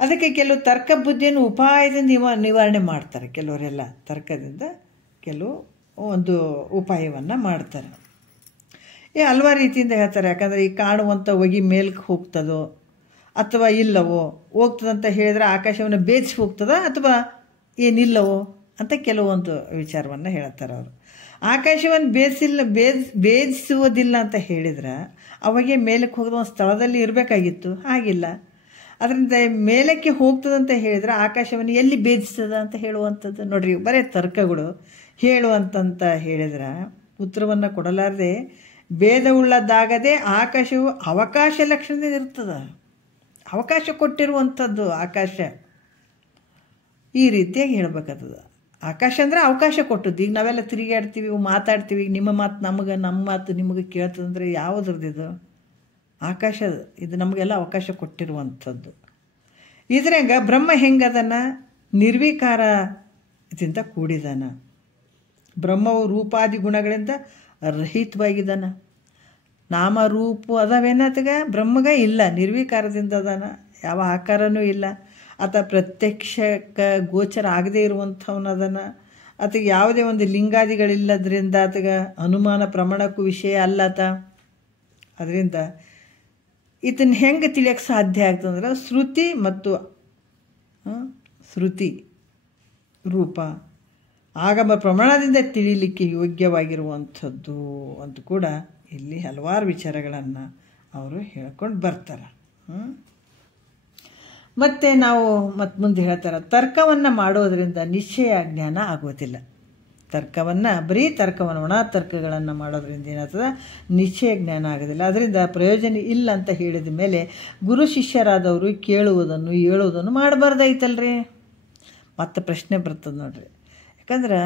ಅದಕ್ಕೆ ಕೆಲವು ತರ್ಕ ಬುದ್ಧಿಯನ್ನು ಉಪಾಯದಿಂದ ನಿವಾರಣೆ ಮಾಡ್ತಾರೆ. ಕೆಲವರೆಲ್ಲ ತರ್ಕದಿಂದ ಕೆಲವು ಒಂದು ಉಪಾಯವನ್ನು ಮಾಡ್ತಾರೆ. ಹಲವಾರು ರೀತಿಯಿಂದ ಹೇಳ್ತಾರೆ. ಯಾಕಂದರೆ ಈ ಕಾಣುವಂಥ ಹೊಗೆ ಮೇಲ್ಗೆ ಹೋಗ್ತದೋ ಅಥವಾ ಇಲ್ಲವೋ, ಹೋಗ್ತದಂತ ಹೇಳಿದ್ರೆ ಆಕಾಶವನ್ನು ಭೇದಿಸಿ ಹೋಗ್ತದ ಅಥವಾ ಏನಿಲ್ಲವೋ ಅಂತ ಕೆಲವೊಂದು ವಿಚಾರವನ್ನು ಹೇಳ್ತಾರೆ ಅವರು. ಆಕಾಶವನ್ನು ಭೇದಿಸುವುದಿಲ್ಲ ಅಂತ ಹೇಳಿದ್ರೆ ಅವಾಗೆ ಮೇಲಕ್ಕೆ ಹೋಗೋದು ಒಂದು ಸ್ಥಳದಲ್ಲಿ ಇರಬೇಕಾಗಿತ್ತು, ಹಾಗಿಲ್ಲ. ಅದರಿಂದ ಮೇಲಕ್ಕೆ ಹೋಗ್ತದಂತ ಹೇಳಿದ್ರೆ ಆಕಾಶವನ್ನು ಎಲ್ಲಿ ಭೇದಿಸ್ತದ ಅಂತ ಹೇಳುವಂಥದ್ದು. ನೋಡ್ರಿ, ಬರೀ ತರ್ಕಗಳು ಹೇಳುವಂತಂತ ಹೇಳಿದ್ರೆ ಉತ್ತರವನ್ನು ಕೊಡಲಾರದೆ ಭೇದವುಳ್ಳದಾಗದೆ ಆಕಾಶವು ಅವಕಾಶ ಲಕ್ಷಣದಿಂದ ಇರ್ತದೆ. ಅವಕಾಶ ಕೊಟ್ಟಿರುವಂಥದ್ದು ಆಕಾಶ. ಈ ರೀತಿಯಾಗಿ ಹೇಳ್ಬೇಕಾಗ್ತದೆ. ಆಕಾಶ ಅಂದರೆ ಅವಕಾಶ ಕೊಟ್ಟದ್ದು. ಈಗ ನಾವೆಲ್ಲ ತಿರುಗಾಡ್ತೀವಿ, ಮಾತಾಡ್ತೀವಿ, ನಿಮ್ಮ ಮಾತು ನಮಗೆ, ನಮ್ಮ ಮಾತು ನಿಮಗೆ ಕೇಳ್ತದಂದ್ರೆ ಯಾವುದ್ರದ್ದು? ಆಕಾಶ. ಇದು ನಮಗೆಲ್ಲ ಅವಕಾಶ ಕೊಟ್ಟಿರುವಂಥದ್ದು. ಇದ್ರಂಗ ಬ್ರಹ್ಮ ಹೆಂಗದನ? ನಿರ್ವಿಕಾರದಿಂದ ಕೂಡಿದಾನ. ಬ್ರಹ್ಮವು ರೂಪಾದಿ ಗುಣಗಳಿಂದ ರಹಿತವಾಗಿದ್ದಾನ. ನಾಮರೂಪ ಅದಾವೇನತ್ಗ ಬ್ರಹ್ಮಗ ಇಲ್ಲ, ನಿರ್ವಿಕಾರದಿಂದ ಅದಾನ. ಯಾವ ಆಕಾರನೂ ಇಲ್ಲ. ಆತ ಪ್ರತ್ಯಕ್ಷಕ್ಕೆ ಗೋಚರ ಆಗದೇ ಇರುವಂಥವನದನ. ಆತಗೆ ಯಾವುದೇ ಒಂದು ಲಿಂಗಾದಿಗಳಿಲ್ಲದ್ರಿಂದ ಆತಗ ಅನುಮಾನ ಪ್ರಮಾಣಕ್ಕೂ ವಿಷಯ ಅಲ್ಲತ. ಅದರಿಂದ ಇದನ್ನು ಹೆಂಗೆ ತಿಳಿಯೋಕ್ಕೆ ಸಾಧ್ಯ ಆಗ್ತದಂದ್ರೆ ಶ್ರುತಿ ಮತ್ತು ಶ್ರುತಿ ರೂಪ ಆಗಮ ಪ್ರಮಾಣದಿಂದ ತಿಳಿಲಿಕ್ಕೆ ಯೋಗ್ಯವಾಗಿರುವಂಥದ್ದು ಅಂತ ಕೂಡ ಇಲ್ಲಿ ಹಲವಾರು ವಿಚಾರಗಳನ್ನು ಅವರು ಹೇಳ್ಕೊಂಡು ಬರ್ತಾರೆ. ಮತ್ತು ನಾವು ಮತ್ತೆ ಮುಂದೆ ಹೇಳ್ತಾರೆ, ತರ್ಕವನ್ನು ಮಾಡೋದರಿಂದ ನಿಶ್ಚಯ ಜ್ಞಾನ ಆಗೋದಿಲ್ಲ. ಬರೀ ತರ್ಕವನ್ನು ಒಣ ತರ್ಕಗಳನ್ನು ಮಾಡೋದ್ರಿಂದ ಏನಾಗ್ತದೆ? ನಿಶ್ಚಯ ಜ್ಞಾನ ಆಗೋದಿಲ್ಲ. ಅದರಿಂದ ಪ್ರಯೋಜನ ಇಲ್ಲ ಅಂತ ಹೇಳಿದ ಮೇಲೆ ಗುರು ಶಿಷ್ಯರಾದವರು ಕೇಳುವುದನ್ನು ಹೇಳುವುದನ್ನು ಮಾಡಬಾರ್ದಾಯ್ತಲ್ರಿ. ಮತ್ತೆ ಪ್ರಶ್ನೆ ಬರ್ತದೆ ನೋಡ್ರಿ. ಯಾಕಂದ್ರೆ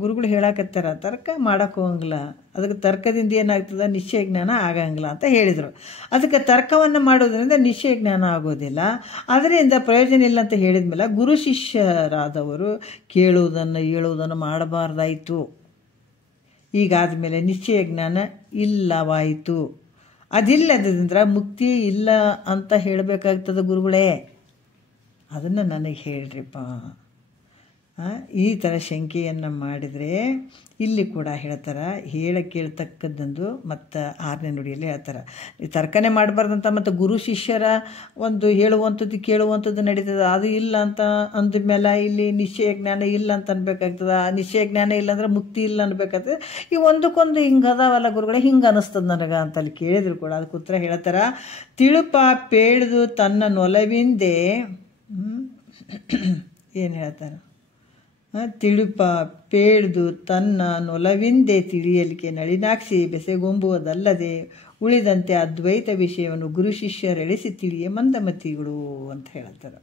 ಗುರುಗಳು ಹೇಳಕತ್ತಾರ ತರ್ಕ ಮಾಡೋಕ್ಕೆ ಹೋಗಂಗಿಲ್ಲ, ಅದಕ್ಕೆ ತರ್ಕದಿಂದ ಏನಾಗ್ತದೆ? ನಿಶ್ಚಯ ಜ್ಞಾನ ಆಗಂಗಿಲ್ಲ ಅಂತ ಹೇಳಿದರು. ಅದಕ್ಕೆ ತರ್ಕವನ್ನು ಮಾಡೋದ್ರಿಂದ ನಿಶ್ಚಯ ಜ್ಞಾನ ಆಗೋದಿಲ್ಲ, ಅದರಿಂದ ಪ್ರಯೋಜನ ಇಲ್ಲ ಅಂತ ಹೇಳಿದ ಮೇಲೆ ಗುರು ಶಿಷ್ಯರಾದವರು ಕೇಳುವುದನ್ನು ಹೇಳುವುದನ್ನು ಮಾಡಬಾರ್ದಾಯಿತು. ಈಗಾದ ಮೇಲೆ ನಿಶ್ಚಯ ಜ್ಞಾನ ಇಲ್ಲವಾಯಿತು. ಅದಿಲ್ಲದ್ರಿಂದ ಮುಕ್ತಿ ಇಲ್ಲ ಅಂತ ಹೇಳಬೇಕಾಗ್ತದೆ ಗುರುಗಳೇ. ಅದನ್ನು ನನಗೆ ಹೇಳ್ರಿಪ್ಪ. ಈ ಥರ ಶಂಕೆಯನ್ನು ಮಾಡಿದರೆ ಇಲ್ಲಿ ಕೂಡ ಹೇಳ್ತಾರೆ, ಕೇಳ್ತಕ್ಕದ್ದೊಂದು ಮತ್ತು 6ನೇ ನುಡಿಯಲ್ಲಿ ಹೇಳ್ತಾರೆ, ಈ ತರ್ಕನೆ ಮಾಡಬಾರ್ದಂತ. ಮತ್ತು ಗುರು ಶಿಷ್ಯರ ಒಂದು ಹೇಳುವಂಥದ್ದು ಕೇಳುವಂಥದ್ದು ನಡೀತದೆ, ಅದು ಇಲ್ಲ ಅಂತ ಅಂದಮೇಲೆ ಇಲ್ಲಿ ನಿಶ್ಚಯ ಜ್ಞಾನ ಇಲ್ಲ ಅಂತ ಅನ್ಬೇಕಾಗ್ತದೆ. ಆ ನಿಶ್ಚಯ ಜ್ಞಾನ ಇಲ್ಲ ಅಂದ್ರೆ ಮುಕ್ತಿ ಇಲ್ಲ ಅನ್ಬೇಕಾಗ್ತದೆ. ಈ ಒಂದಕ್ಕೊಂದು ಹಿಂಗೆ ಅದಾವಲ್ಲ ಗುರುಗಳೇ, ಹಿಂಗೆ ಅನ್ನಿಸ್ತದೆ ನನಗೆ ಅಂತಲ್ಲಿ ಕೇಳಿದ್ರು ಕೂಡ ಅದಕ್ಕೆ ಉತ್ತರ ಹೇಳ್ತಾರೆ, ತಿಳುಪ ಪೇಳ್ದು ತನ್ನ ನೊಲವಿಂದೆ ಏನು ಹೇಳ್ತಾರೆ? ತಿಳುಪ ಪೇಳ್ದು ತನ್ನ ನೊಲವಿಂದೆ ತಿಳಿಯಲಿಕ್ಕೆ ನಳಿನಾಕ್ಷಿ ಬೆಸೆಗೊಂಬುವುದಲ್ಲದೆ ಉಳಿದಂತೆ ಅದ್ವೈತ ವಿಷಯವನ್ನು ಗುರು ಶಿಷ್ಯರೆಳಿಸಿ ತಿಳಿಯೇ ಮಂದಮತಿಗಳು ಅಂತ ಹೇಳ್ತಾರೆ.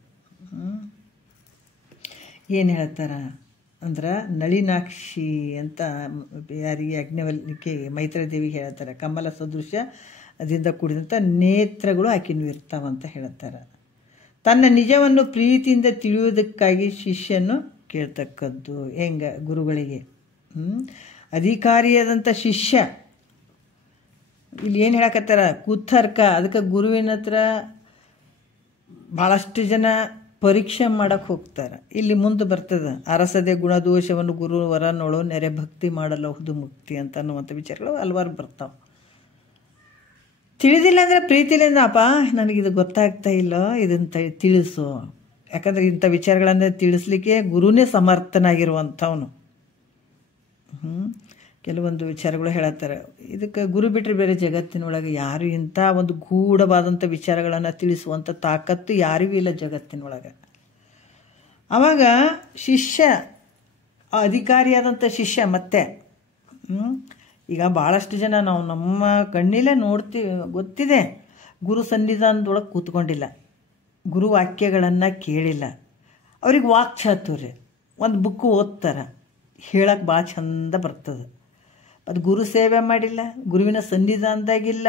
ಏನು ಹೇಳ್ತಾರೆ ಅಂದ್ರೆ, ನಳಿನಾಕ್ಷಿ ಅಂತ ಯಾರಿಗೆ? ಅಗ್ನಿವಲ್ಕೆ ಮೈತ್ರೇದೇವಿಗೆ ಹೇಳ್ತಾರೆ. ಕಮಲ ಸದೃಶ ಅದರಿಂದ ಕೂಡಿದಂಥ ನೇತ್ರಗಳು ಆಕಿನೂ ಇರ್ತಾವಂತ ಹೇಳ್ತಾರೆ. ತನ್ನ ನಿಜವನ್ನು ಪ್ರೀತಿಯಿಂದ ತಿಳಿಯುವುದಕ್ಕಾಗಿ ಶಿಷ್ಯನು ಕೇಳ್ತಕ್ಕದ್ದು. ಗುರುಗಳಿಗೆ ಅಧಿಕಾರಿಯಾದಂಥ ಶಿಷ್ಯ ಇಲ್ಲಿ ಏನು ಹೇಳಕತ್ತಾರ, ಕುತರ್ಕ. ಅದಕ್ಕೆ ಗುರುವಿನ ಹತ್ರ ಭಾಳಷ್ಟು ಜನ ಪರೀಕ್ಷೆ ಮಾಡಕ್ಕೆ ಹೋಗ್ತಾರೆ. ಇಲ್ಲಿ ಮುಂದೆ ಬರ್ತದೆ, ಅರಸದೆ ಗುಣದೋಷವನ್ನು ಗುರುವರ ನೋಡೋ ನೆರೆ ಭಕ್ತಿ ಮಾಡಲಹುದು ಮುಕ್ತಿ ಅಂತ ಅನ್ನುವಂಥ ವಿಚಾರಗಳು ಹಲವಾರು ಬರ್ತಾವೆ. ತಿಳಿದಿಲ್ಲ ಅಂದರೆ ಪ್ರೀತಿಲಿಂದ, ಅಪ್ಪ ನನಗಿದು ಗೊತ್ತಾಗ್ತಾ ಇಲ್ಲ, ಇದನ್ನು ತಿಳಿಸು. ಯಾಕಂದರೆ ಇಂಥ ವಿಚಾರಗಳನ್ನು ತಿಳಿಸ್ಲಿಕ್ಕೆ ಗುರುನೇ ಸಮರ್ಥನಾಗಿರುವಂಥವನು. ಕೆಲವೊಂದು ವಿಚಾರಗಳು ಹೇಳತ್ತಾರೆ. ಇದಕ್ಕೆ ಗುರು ಬಿಟ್ಟರೆ ಬೇರೆ ಜಗತ್ತಿನೊಳಗೆ ಯಾರು ಇಂಥ ಒಂದು ಗೂಢವಾದಂಥ ವಿಚಾರಗಳನ್ನು ತಿಳಿಸುವಂಥ ತಾಕತ್ತು ಯಾರಿಗೂ ಇಲ್ಲ ಜಗತ್ತಿನೊಳಗೆ. ಆವಾಗ ಶಿಷ್ಯ, ಅಧಿಕಾರಿಯಾದಂಥ ಶಿಷ್ಯ ಮತ್ತೆ ಈಗ ಭಾಳಷ್ಟು ಜನ ನಾವು ನಮ್ಮ ಕಣ್ಣಿಲ್ಲೇ ನೋಡ್ತೀವಿ, ಗೊತ್ತಿದೆ, ಗುರು ಸನ್ನಿಧಾನದೊಳಗೆ ಕೂತ್ಕೊಂಡಿಲ್ಲ, ಗುರು ವಾಕ್ಯಗಳನ್ನು ಕೇಳಿಲ್ಲ. ಅವ್ರಿಗೆ ವಾಕ್ಚಾತುರ್ಯ, ಒಂದು ಬುಕ್ಕು ಓದ್ತಾರೆ, ಹೇಳಕ್ಕೆ ಭಾಳ ಚಂದ ಬರ್ತದೆ. ಅದು ಗುರು ಸೇವೆ ಮಾಡಿಲ್ಲ, ಗುರುವಿನ ಸನ್ನಿಧಾನದಾಗಿಲ್ಲ,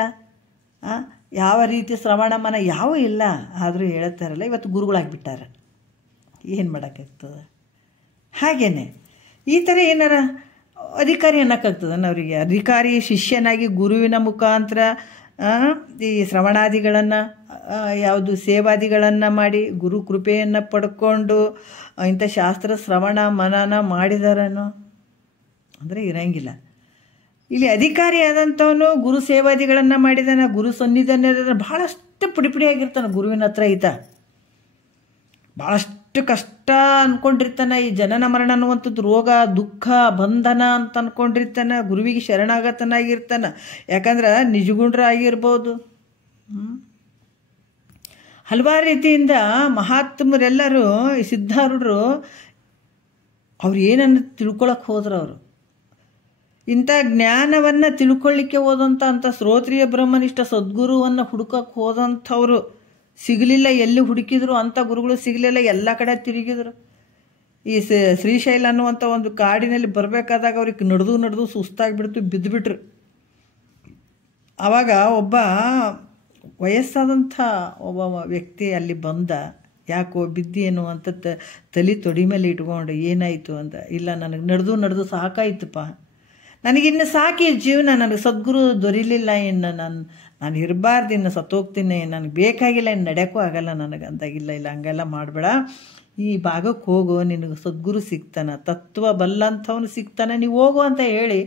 ಯಾವ ರೀತಿ ಶ್ರವಣ ಮನ ಯಾವ ಇಲ್ಲ, ಆದರೂ ಹೇಳ್ತಾರಲ್ಲ, ಇವತ್ತು ಗುರುಗಳಾಗಿಬಿಟ್ಟಾರೆ. ಏನು ಮಾಡೋಕ್ಕಾಗ್ತದೆ? ಹಾಗೇನೆ ಈ ಥರ ಏನಾರ ಅಧಿಕಾರಿ ಅನ್ನೋಕ್ಕಾಗ್ತದೆ ಅವರಿಗೆ. ಅಧಿಕಾರಿ ಶಿಷ್ಯನಾಗಿ ಗುರುವಿನ ಮುಖಾಂತರ ಈ ಶ್ರವಣಾದಿಗಳನ್ನು, ಯಾವುದು ಸೇವಾದಿಗಳನ್ನು ಮಾಡಿ ಗುರು ಕೃಪೆಯನ್ನು ಪಡ್ಕೊಂಡು ಇಂಥ ಶಾಸ್ತ್ರ ಶ್ರವಣ ಮನನ ಮಾಡಿದಾರನೋ ಅಂದರೆ ಇರಂಗಿಲ್ಲ. ಇಲ್ಲಿ ಅಧಿಕಾರಿ ಆದಂಥವನು ಗುರು ಸೇವಾದಿಗಳನ್ನು ಮಾಡಿದಾನೆ, ಗುರು ಸನ್ನಿಧಾನ ಭಾಳಷ್ಟು ಪುಡಿಪುಡಿಯಾಗಿರ್ತಾನೆ. ಗುರುವಿನ ಹತ್ರ ಈತ ಭಾಳಷ್ಟು ಕಷ್ಟ ಅಂದ್ಕೊಂಡಿರ್ತಾನೆ. ಈ ಜನನ ಮರಣ ಅನ್ನುವಂಥದ್ದು ರೋಗ ದುಃಖ ಬಂಧನ ಅಂತ ಅಂದ್ಕೊಂಡಿರ್ತಾನೆ. ಗುರುವಿಗೆ ಶರಣಾಗತನಾಗಿರ್ತಾನೆ. ಯಾಕಂದ್ರೆ ನಿಜಗುಂಡ್ರಾಗಿರ್ಬೋದು, ಹಲವಾರು ರೀತಿಯಿಂದ ಮಹಾತ್ಮರೆಲ್ಲರೂ ಸಿದ್ಧಾರೂಢರು ಅವ್ರು ಏನನ್ನು ತಿಳ್ಕೊಳಕ್ಕೆ ಹೋದ್ರು. ಅವರು ಇಂಥ ಜ್ಞಾನವನ್ನು ತಿಳ್ಕೊಳ್ಳಿಕ್ಕೆ ಹೋದಂಥ ಶ್ರೋತ್ರಿಯ ಬ್ರಹ್ಮನಿಷ್ಠ ಸದ್ಗುರುವನ್ನು ಹುಡುಕಕ್ಕೆ ಹೋದಂಥವ್ರು ಸಿಗಲಿಲ್ಲ. ಎಲ್ಲಿ ಹುಡುಕಿದ್ರು ಅಂಥ ಗುರುಗಳು ಸಿಗಲಿಲ್ಲ, ಎಲ್ಲ ಕಡೆ ತಿರುಗಿದ್ರು. ಈ ಶ್ರೀಶೈಲ ಅನ್ನುವಂಥ ಒಂದು ಕಾಡಿನಲ್ಲಿ ಬರಬೇಕಾದಾಗ ಅವ್ರಿಗೆ ನಡೆದು ಸುಸ್ತಾಗಿಬಿಡ್ತು, ಬಿದ್ದುಬಿಟ್ರು. ಆವಾಗ ಒಬ್ಬ ವಯಸ್ಸಾದಂಥ ಒಬ್ಬ ವ್ಯಕ್ತಿ ಅಲ್ಲಿ ಬಂದ. ಯಾಕೋ ಬಿದ್ದೇನು ಅಂತ ತಲೆ ತೊಡಿ ಮೇಲೆ ಇಟ್ಕೊಂಡು ಏನಾಯಿತು ಅಂತ. ಇಲ್ಲ, ನನಗೆ ನಡೆದು ಸಾಕಾಯ್ತಪ್ಪ, ನನಗಿನ್ನು ಸಾಕಿ ಜೀವನ, ನನಗೆ ಸದ್ಗುರು ದೊರೀಲಿಲ್ಲ, ಇನ್ನು ನಾನು ಇರಬಾರ್ದು, ಇನ್ನು ಸತ್ತೋಗ್ತೀನಿ, ನನಗೆ ಬೇಕಾಗಿಲ್ಲ, ಇನ್ನು ನಡೆಯೋಕ್ಕೂ ಆಗಲ್ಲ ನನಗೆ ಅಂತಾಗಿಲ್ಲ. ಇಲ್ಲ ಹಂಗೆಲ್ಲ ಮಾಡಬೇಡ, ಈ ಭಾಗಕ್ಕೆ ಹೋಗು, ನಿನಗೆ ಸದ್ಗುರು ಸಿಗ್ತಾನೆ, ತತ್ವ ಬಲ್ಲಂಥವನು ಸಿಗ್ತಾನೆ, ನೀವು ಹೋಗು ಅಂತ ಹೇಳಿ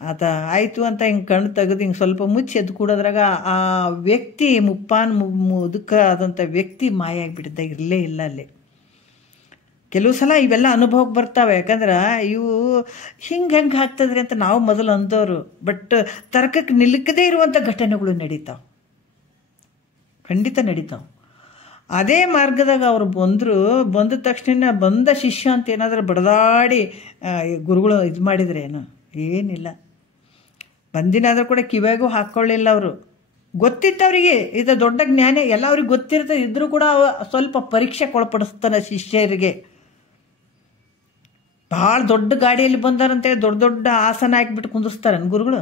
ಆತ ಆಯಿತು ಅಂತ ಹಿಂಗೆ ಕಣ್ಣು ತೆಗೆದು ಹಿಂಗೆ ಸ್ವಲ್ಪ ಮುಚ್ಚಿ ಎದ್ದು ಕೂಡೋದ್ರಾಗ ಆ ವ್ಯಕ್ತಿ ಮುದುಕ ಆದಂಥ ವ್ಯಕ್ತಿ ಮಾಯ ಆಗಿಬಿಟ್ಟಿದ್ದ, ಇರಲೇ ಇಲ್ಲ ಅಲ್ಲಿ. ಕೆಲವು ಸಲ ಇವೆಲ್ಲ ಅನುಭವಕ್ಕೆ ಬರ್ತಾವೆ. ಯಾಕಂದ್ರೆ ಇವು ಹಿಂಗೆ ಆಗ್ತದ್ರಿ ಅಂತ ನಾವು ಮೊದಲು ಅಂದವರು, ಬಟ್ ತರ್ಕಕ್ಕೆ ನಿಲ್ಲಕದೇ ಇರುವಂಥ ಘಟನೆಗಳು ನಡೀತಾವೆ, ಖಂಡಿತ ನಡೀತಾವೆ. ಅದೇ ಮಾರ್ಗದಾಗ ಅವರು ಬಂದ ತಕ್ಷಣ ಬಂದ ಶಿಷ್ಯ ಅಂತ ಏನಾದರೂ ಬಡದಾಡಿ ಗುರುಗಳು ಇದು ಮಾಡಿದ್ರೆ ಏನಿಲ್ಲ. ಬಂದಿನಾದರೂ ಕೂಡ ಕಿವಿಯಾಗೂ ಹಾಕ್ಕೊಳ್ಳಿಲ್ಲ ಅವರು. ಗೊತ್ತಿತ್ತು ಅವರಿಗೆ, ಇದು ದೊಡ್ಡ ಜ್ಞಾನ ಎಲ್ಲ ಅವ್ರಿಗೆ ಗೊತ್ತಿರ್ತದೆ. ಇದ್ರೂ ಕೂಡ ಸ್ವಲ್ಪ ಪರೀಕ್ಷೆ ಒಳಪಡಿಸ್ತಾನೆ ಶಿಷ್ಯರಿಗೆ. ಭಾಳ ದೊಡ್ಡ ಗಾಡಿಯಲ್ಲಿ ಬಂದಾರಂತೇಳಿ ದೊಡ್ಡ ಆಸನ ಹಾಕಿಬಿಟ್ಟು ಕುಂದಿಸ್ತಾರೆ ಗುರುಗಳು.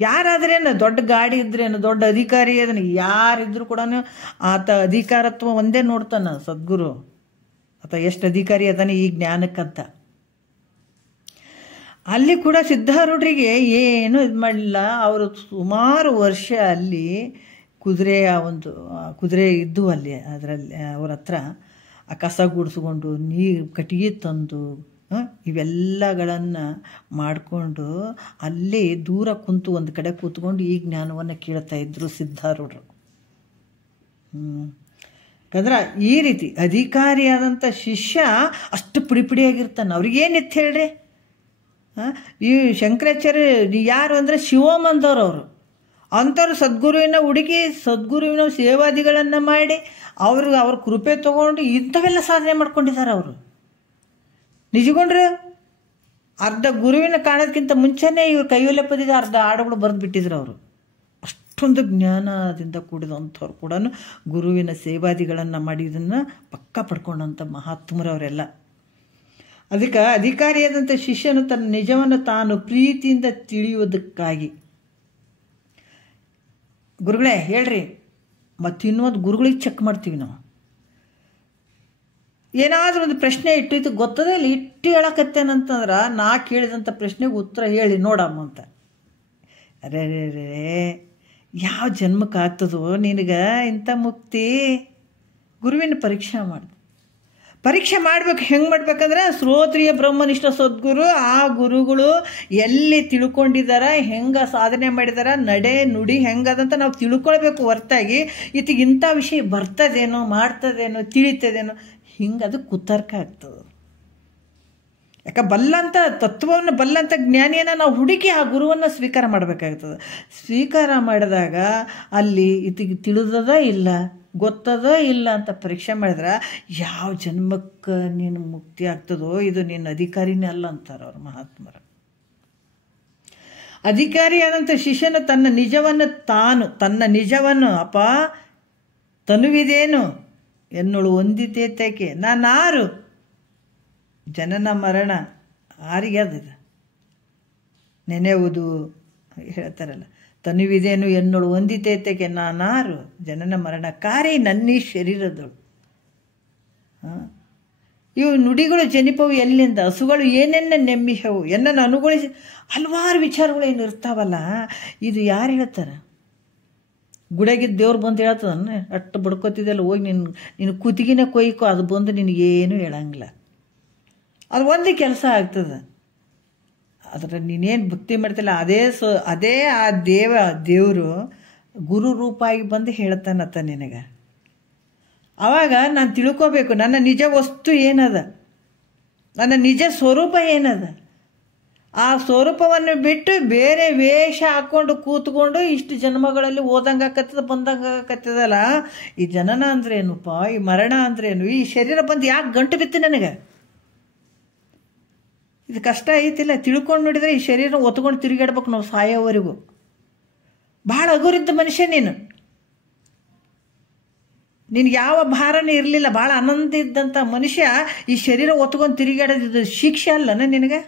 ಯಾರಾದ್ರೇನು ದೊಡ್ಡ ಗಾಡಿ ಇದ್ರೇನು, ದೊಡ್ಡ ಅಧಿಕಾರಿ ಅದನ್ನು ಯಾರಿದ್ರೂ ಕೂಡ ಆತ ಅಧಿಕಾರತ್ವ ಒಂದೇ ನೋಡ್ತಾನೆ ಸದ್ಗುರು. ಆತ ಎಷ್ಟು ಅಧಿಕಾರಿ ಅದಾನೆ ಈ ಜ್ಞಾನಕ್ಕಂತ. ಅಲ್ಲಿ ಕೂಡ ಸಿದ್ಧಾರೂಢರಿಗೆ ಏನು ಇದು ಮಾಡಲಿಲ್ಲ. ಅವರು ಸುಮಾರು ವರ್ಷ ಅಲ್ಲಿ ಕುದುರೆ ಇದ್ದು ಅಲ್ಲಿ ಅದರಲ್ಲಿ ಅವ್ರ ಹತ್ರ ಆ ಕಸ ಗುಡಿಸ್ಕೊಂಡು ನೀರು ಕಟ್ಟಿಗೆ ತಂದು ಇವೆಲ್ಲಗಳನ್ನು ಮಾಡಿಕೊಂಡು ಅಲ್ಲಿ ದೂರ ಕುಂತು ಒಂದು ಕಡೆ ಕೂತ್ಕೊಂಡು ಈ ಜ್ಞಾನವನ್ನು ಕೇಳ್ತಾ ಇದ್ರು ಸಿದ್ಧಾರೂಢರು. ಯಾಕಂದ್ರೆ ಈ ರೀತಿ ಅಧಿಕಾರಿಯಾದಂಥ ಶಿಷ್ಯ ಅಷ್ಟು ಪುಡಿಯಾಗಿರ್ತಾನೆ. ಅವ್ರಿಗೇನಿತ್ತು ಹೇಳ್ರಿ, ಈ ಶಂಕರಾಚಾರ್ಯ ಯಾರು ಅಂದರೆ ಶಿವಮಂದವ್ರು. ಅವರು ಅಂಥವ್ರು ಸದ್ಗುರುವಿನ ಹುಡುಕಿ ಸದ್ಗುರುವಿನ ಸೇವಾದಿಗಳನ್ನು ಮಾಡಿ ಅವ್ರ ಕೃಪೆ ತೊಗೊಂಡು ಇಂಥವೆಲ್ಲ ಸಾಧನೆ ಮಾಡ್ಕೊಂಡಿದ್ದಾರೆ ಅವರು. ನಿಜಗೊಂಡ್ರೆ ಅರ್ಧ ಗುರುವಿನ ಕಾಣೋದಕ್ಕಿಂತ ಮುಂಚೆನೇ ಇವ್ರು ಕೈಯೊಲೆ ಪದಿದ ಅರ್ಧ ಹಾಡುಗಳು ಬರೆದು ಬಿಟ್ಟಿದ್ರು ಅವರು. ಅಷ್ಟೊಂದು ಜ್ಞಾನದಿಂದ ಕೂಡಿದಂಥವ್ರು ಕೂಡ ಗುರುವಿನ ಸೇವಾದಿಗಳನ್ನು ಮಾಡಿ ಇದನ್ನು ಪಕ್ಕ ಪಡ್ಕೊಂಡಂಥ ಮಹಾತ್ಮರವರೆಲ್ಲ. ಅದಕ್ಕೆ ಅಧಿಕಾರಿಯಾದಂಥ ಶಿಷ್ಯನು ತನ್ನ ನಿಜವನ್ನು ತಾನು ಪ್ರೀತಿಯಿಂದ ತಿಳಿಯುವುದಕ್ಕಾಗಿ, ಗುರುಗಳೇ ಹೇಳ್ರಿ ಮತ್ತಿನ್ನೊಂದು ಗುರುಗಳಿಗೆ ಚೆಕ್ ಮಾಡ್ತೀವಿ ನಾವು. ಏನಾದರೂ ಒಂದು ಪ್ರಶ್ನೆ ಇದು ಗೊತ್ತದೇ ಇಲ್ಲ, ಇಟ್ಟು ಹೇಳಕತ್ತೇನಂತಂದ್ರೆ ನಾ ಕೇಳಿದಂಥ ಪ್ರಶ್ನೆಗೆ ಉತ್ತರ ಹೇಳಿ ನೋಡಮ್ಮ ಅಂತ. ಅರೆ ಯಾವ ಜನ್ಮಕ್ಕೆ ಆಗ್ತದೋ ನಿನಗೆ ಇಂಥ ಮುಕ್ತಿ? ಗುರುವಿನ ಪರೀಕ್ಷೆ ಮಾಡಬೇಕು. ಹೆಂಗೆ ಮಾಡ್ಬೇಕಂದ್ರೆ ಶ್ರೋತ್ರಿಯ ಬ್ರಹ್ಮನಿಷ್ಠ ಸದ್ಗುರು, ಆ ಗುರುಗಳು ಎಲ್ಲಿ ತಿಳ್ಕೊಂಡಿದ್ದಾರೆ, ಹೆಂಗೆ ಸಾಧನೆ ಮಾಡಿದಾರ, ನಡೆ ನುಡಿ ಹೆಂಗದಂತ ನಾವು ತಿಳ್ಕೊಳ್ಬೇಕು. ಹೊರತಾಗಿ ಇಂಥ ವಿಷಯ ಬರ್ತದೇನೋ, ಮಾಡ್ತದೇನೋ, ತಿಳಿತದೇನೋ, ಹಿಂಗೆ ಅದು ಕುತರ್ಕ ಆಗ್ತದೆ. ಯಾಕೆ ಬಲ್ಲಂಥ ತತ್ವವನ್ನು ಬಲ್ಲಂಥ ಜ್ಞಾನಿಯನ್ನು ನಾವು ಹುಡುಕಿ ಆ ಗುರುವನ್ನು ಸ್ವೀಕಾರ ಮಾಡಬೇಕಾಗ್ತದೆ. ಸ್ವೀಕಾರ ಮಾಡಿದಾಗ ಅಲ್ಲಿ ತಿಳಿದದ ಇಲ್ಲ, ಗೊತ್ತದ ಇಲ್ಲ ಅಂತ ಪರೀಕ್ಷೆ ಮಾಡಿದ್ರೆ ಯಾವ ಜನ್ಮಕ್ಕೆ ನೀನು ಮುಕ್ತಿ ಆಗ್ತದೋ ಇದು ನಿನ್ನ ಅಧಿಕಾರಿನೇ ಅಲ್ಲ ಅಂತಾರೆ ಅವ್ರು ಮಹಾತ್ಮರು. ಅಧಿಕಾರಿಯಾದಂಥ ಶಿಷ್ಯನು ತನ್ನ ನಿಜವನ್ನು ಅಪ್ಪ ತನುವಿದೇನು ಎನ್ನೋಳು ಹೊಂದಿತೇತಕ್ಕೆ ನಾನಾರು ಜನನ ಮರಣ ಆರಿಗೆ ಅದಿದೆ ನೆನೆಯುವುದು ಹೇಳ್ತಾರಲ್ಲ, ತನುವಿದೇನು ಎನ್ನೋಳು ಹೊಂದಿತೇತಕ್ಕೆ ನಾನಾರು ಜನನ ಮರಣ ಕಾರ್ಯ ನನ್ನೀ ಶರೀರದಳು. ಇವು ನುಡಿಗಳು ಜನಿಪವು ಎಲ್ಲಿಂದ, ಹಸುಗಳು ಏನೆನ್ನ ನೆಮ್ಮಿಹವು ಎನ್ನನ್ನು ಅನುಗೊಳಿಸಿ ಹಲವಾರು ವಿಚಾರಗಳು ಏನು ಇರ್ತಾವಲ್ಲ. ಇದು ಯಾರು ಹೇಳ್ತಾರೆ? ಗುಡಿಯಾಗಿದ್ದು ದೇವ್ರು ಬಂದು ಹೇಳ್ತದನ್ನ, ಅಷ್ಟು ಬಡ್ಕೋತಿದ್ದೆಲ್ಲ ಹೋಗಿ ನಿನ್ನ ಕುತ್ತಿಗೆನೇ ಕೊಯ್ಕೋ, ಅದು ಬಂದು ನಿನಗೇನು ಹೇಳಂಗಿಲ್ಲ. ಅದು ಒಂದು ಕೆಲಸ ಆಗ್ತದೆ. ಅದರ ನೀನೇನು ಭಕ್ತಿ ಮಾಡ್ತಿಲ್ಲ ಅದೇ ಆ ದೇವರು ಗುರು ರೂಪಾಗಿ ಬಂದು ಹೇಳ್ತಾನತ್ತ ನಿನಗೆ. ಆವಾಗ ನಾನು ತಿಳ್ಕೋಬೇಕು ನನ್ನ ನಿಜ ವಸ್ತು ಏನದ, ನನ್ನ ನಿಜ ಸ್ವರೂಪ ಏನದ. ಆ ಸ್ವರೂಪವನ್ನು ಬಿಟ್ಟು ಬೇರೆ ವೇಷ ಹಾಕ್ಕೊಂಡು ಕೂತ್ಕೊಂಡು ಇಷ್ಟು ಜನ್ಮಗಳಲ್ಲಿ ಓದಂಗೆ ಆಕತ್ತದ ಬಂದಂಗೆ ಆಕತ್ತದಲ್ಲ. ಈ ಜನನ ಅಂದ್ರೇನಪ್ಪ, ಈ ಮರಣ ಅಂದ್ರೇನು, ಈ ಶರೀರ ಬಂದು ಯಾಕೆ ಗಂಟು ಬಿತ್ತು ನನಗೆ? ಇದು ಕಷ್ಟ ಐತಿಲ್ಲ. ತಿಳ್ಕೊಂಡು ನೋಡಿದರೆ ಈ ಶರೀರ ಒತ್ಕೊಂಡು ತಿರುಗಾಡ್ಬೇಕು ನಾವು ಸಾಯೋವರೆಗೂ. ಭಾಳ ಹಗುರಿದ್ದ ಮನುಷ್ಯ ನಿನಗೆ ಯಾವ ಭಾರನೇ ಇರಲಿಲ್ಲ, ಭಾಳ ಆನಂದ ಇದ್ದಂಥ ಮನುಷ್ಯ ಈ ಶರೀರ ಒತ್ಕೊಂಡು ತಿರುಗಾಡೋದು ಶಿಕ್ಷೆ ಅಲ್ಲನ ನಿನಗೆ?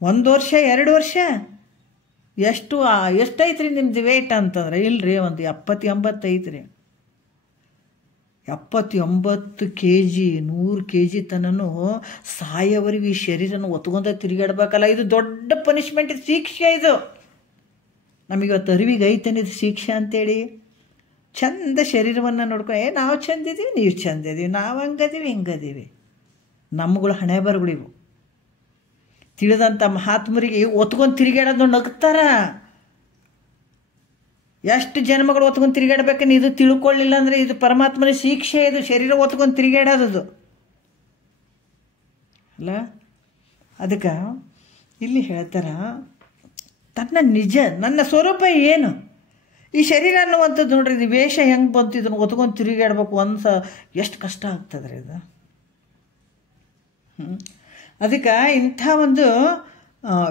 1 ವರ್ಷ 2 ವರ್ಷ ಎಷ್ಟೈತ್ರಿ ನಿಮ್ದು ವೇಟ್ ಅಂತಂದ್ರೆ? ಇಲ್ರಿ ಒಂದು 70-80 ಐತ್ರಿ. 70-80 kg 100 kg ತನೂ ಸಾಯೋವರೆಗೂ ಈ ಶರೀರನ ಒತ್ಕೊಂಡ ತಿರುಗಾಡ್ಬೇಕಲ್ಲ. ಇದು ದೊಡ್ಡ ಪನಿಷ್ಮೆಂಟ್, ಶಿಕ್ಷೆ. ಇದು ನಮಗಿವತ್ತು ಅರಿವಿಗೆ ಐತೇನೆ ಇದು ಶಿಕ್ಷೆ ಅಂತೇಳಿ. ಚಂದ ಶರೀರವನ್ನು ನೋಡ್ಕೊಂಡು ನಾವು ಚಂದಿದ್ದೀವಿ, ನೀವು ಚಂದಿದ್ದೀವಿ, ನಾವು ಹಂಗದೀವಿ ಹಿಂಗದೀವಿ. ನಮ್ಮಗಳು ಹಣೆ ಬರಗಳಿವು. ತಿಳಿದಂಥ ಮಹಾತ್ಮರಿಗೆ ಒತ್ಕೊಂಡು ತಿರುಗಾಡೋದು ನಗ್ತಾರ. ಎಷ್ಟು ಜನ್ಮಗಳು ಒತ್ಕೊಂಡು ತಿರುಗಾಡ್ಬೇಕನ್ನ ಇದು ತಿಳ್ಕೊಳ್ಳಿಲ್ಲ ಅಂದರೆ ಇದು ಪರಮಾತ್ಮನ ಶಿಕ್ಷೆ. ಇದು ಶರೀರ ಒತ್ಕೊಂಡು ತಿರುಗಾಡೋದು ಅಲ್ಲ. ಅದಕ್ಕೆ ಇಲ್ಲಿ ಹೇಳ್ತಾರ ನನ್ನ ಸ್ವರೂಪ ಏನು, ಈ ಶರೀರ ಅನ್ನುವಂಥದ್ದು ನೋಡ್ರಿ, ಇದು ವೇಷ ಹೆಂಗೆ ಬಂತು, ಇದನ್ನು ಒತ್ಕೊಂಡು ತಿರುಗಾಡ್ಬೇಕು ಎಷ್ಟು ಕಷ್ಟ ಆಗ್ತದ್ರಿ ಇದು. ಅದಕ್ಕೆ ಇಂಥ ಒಂದು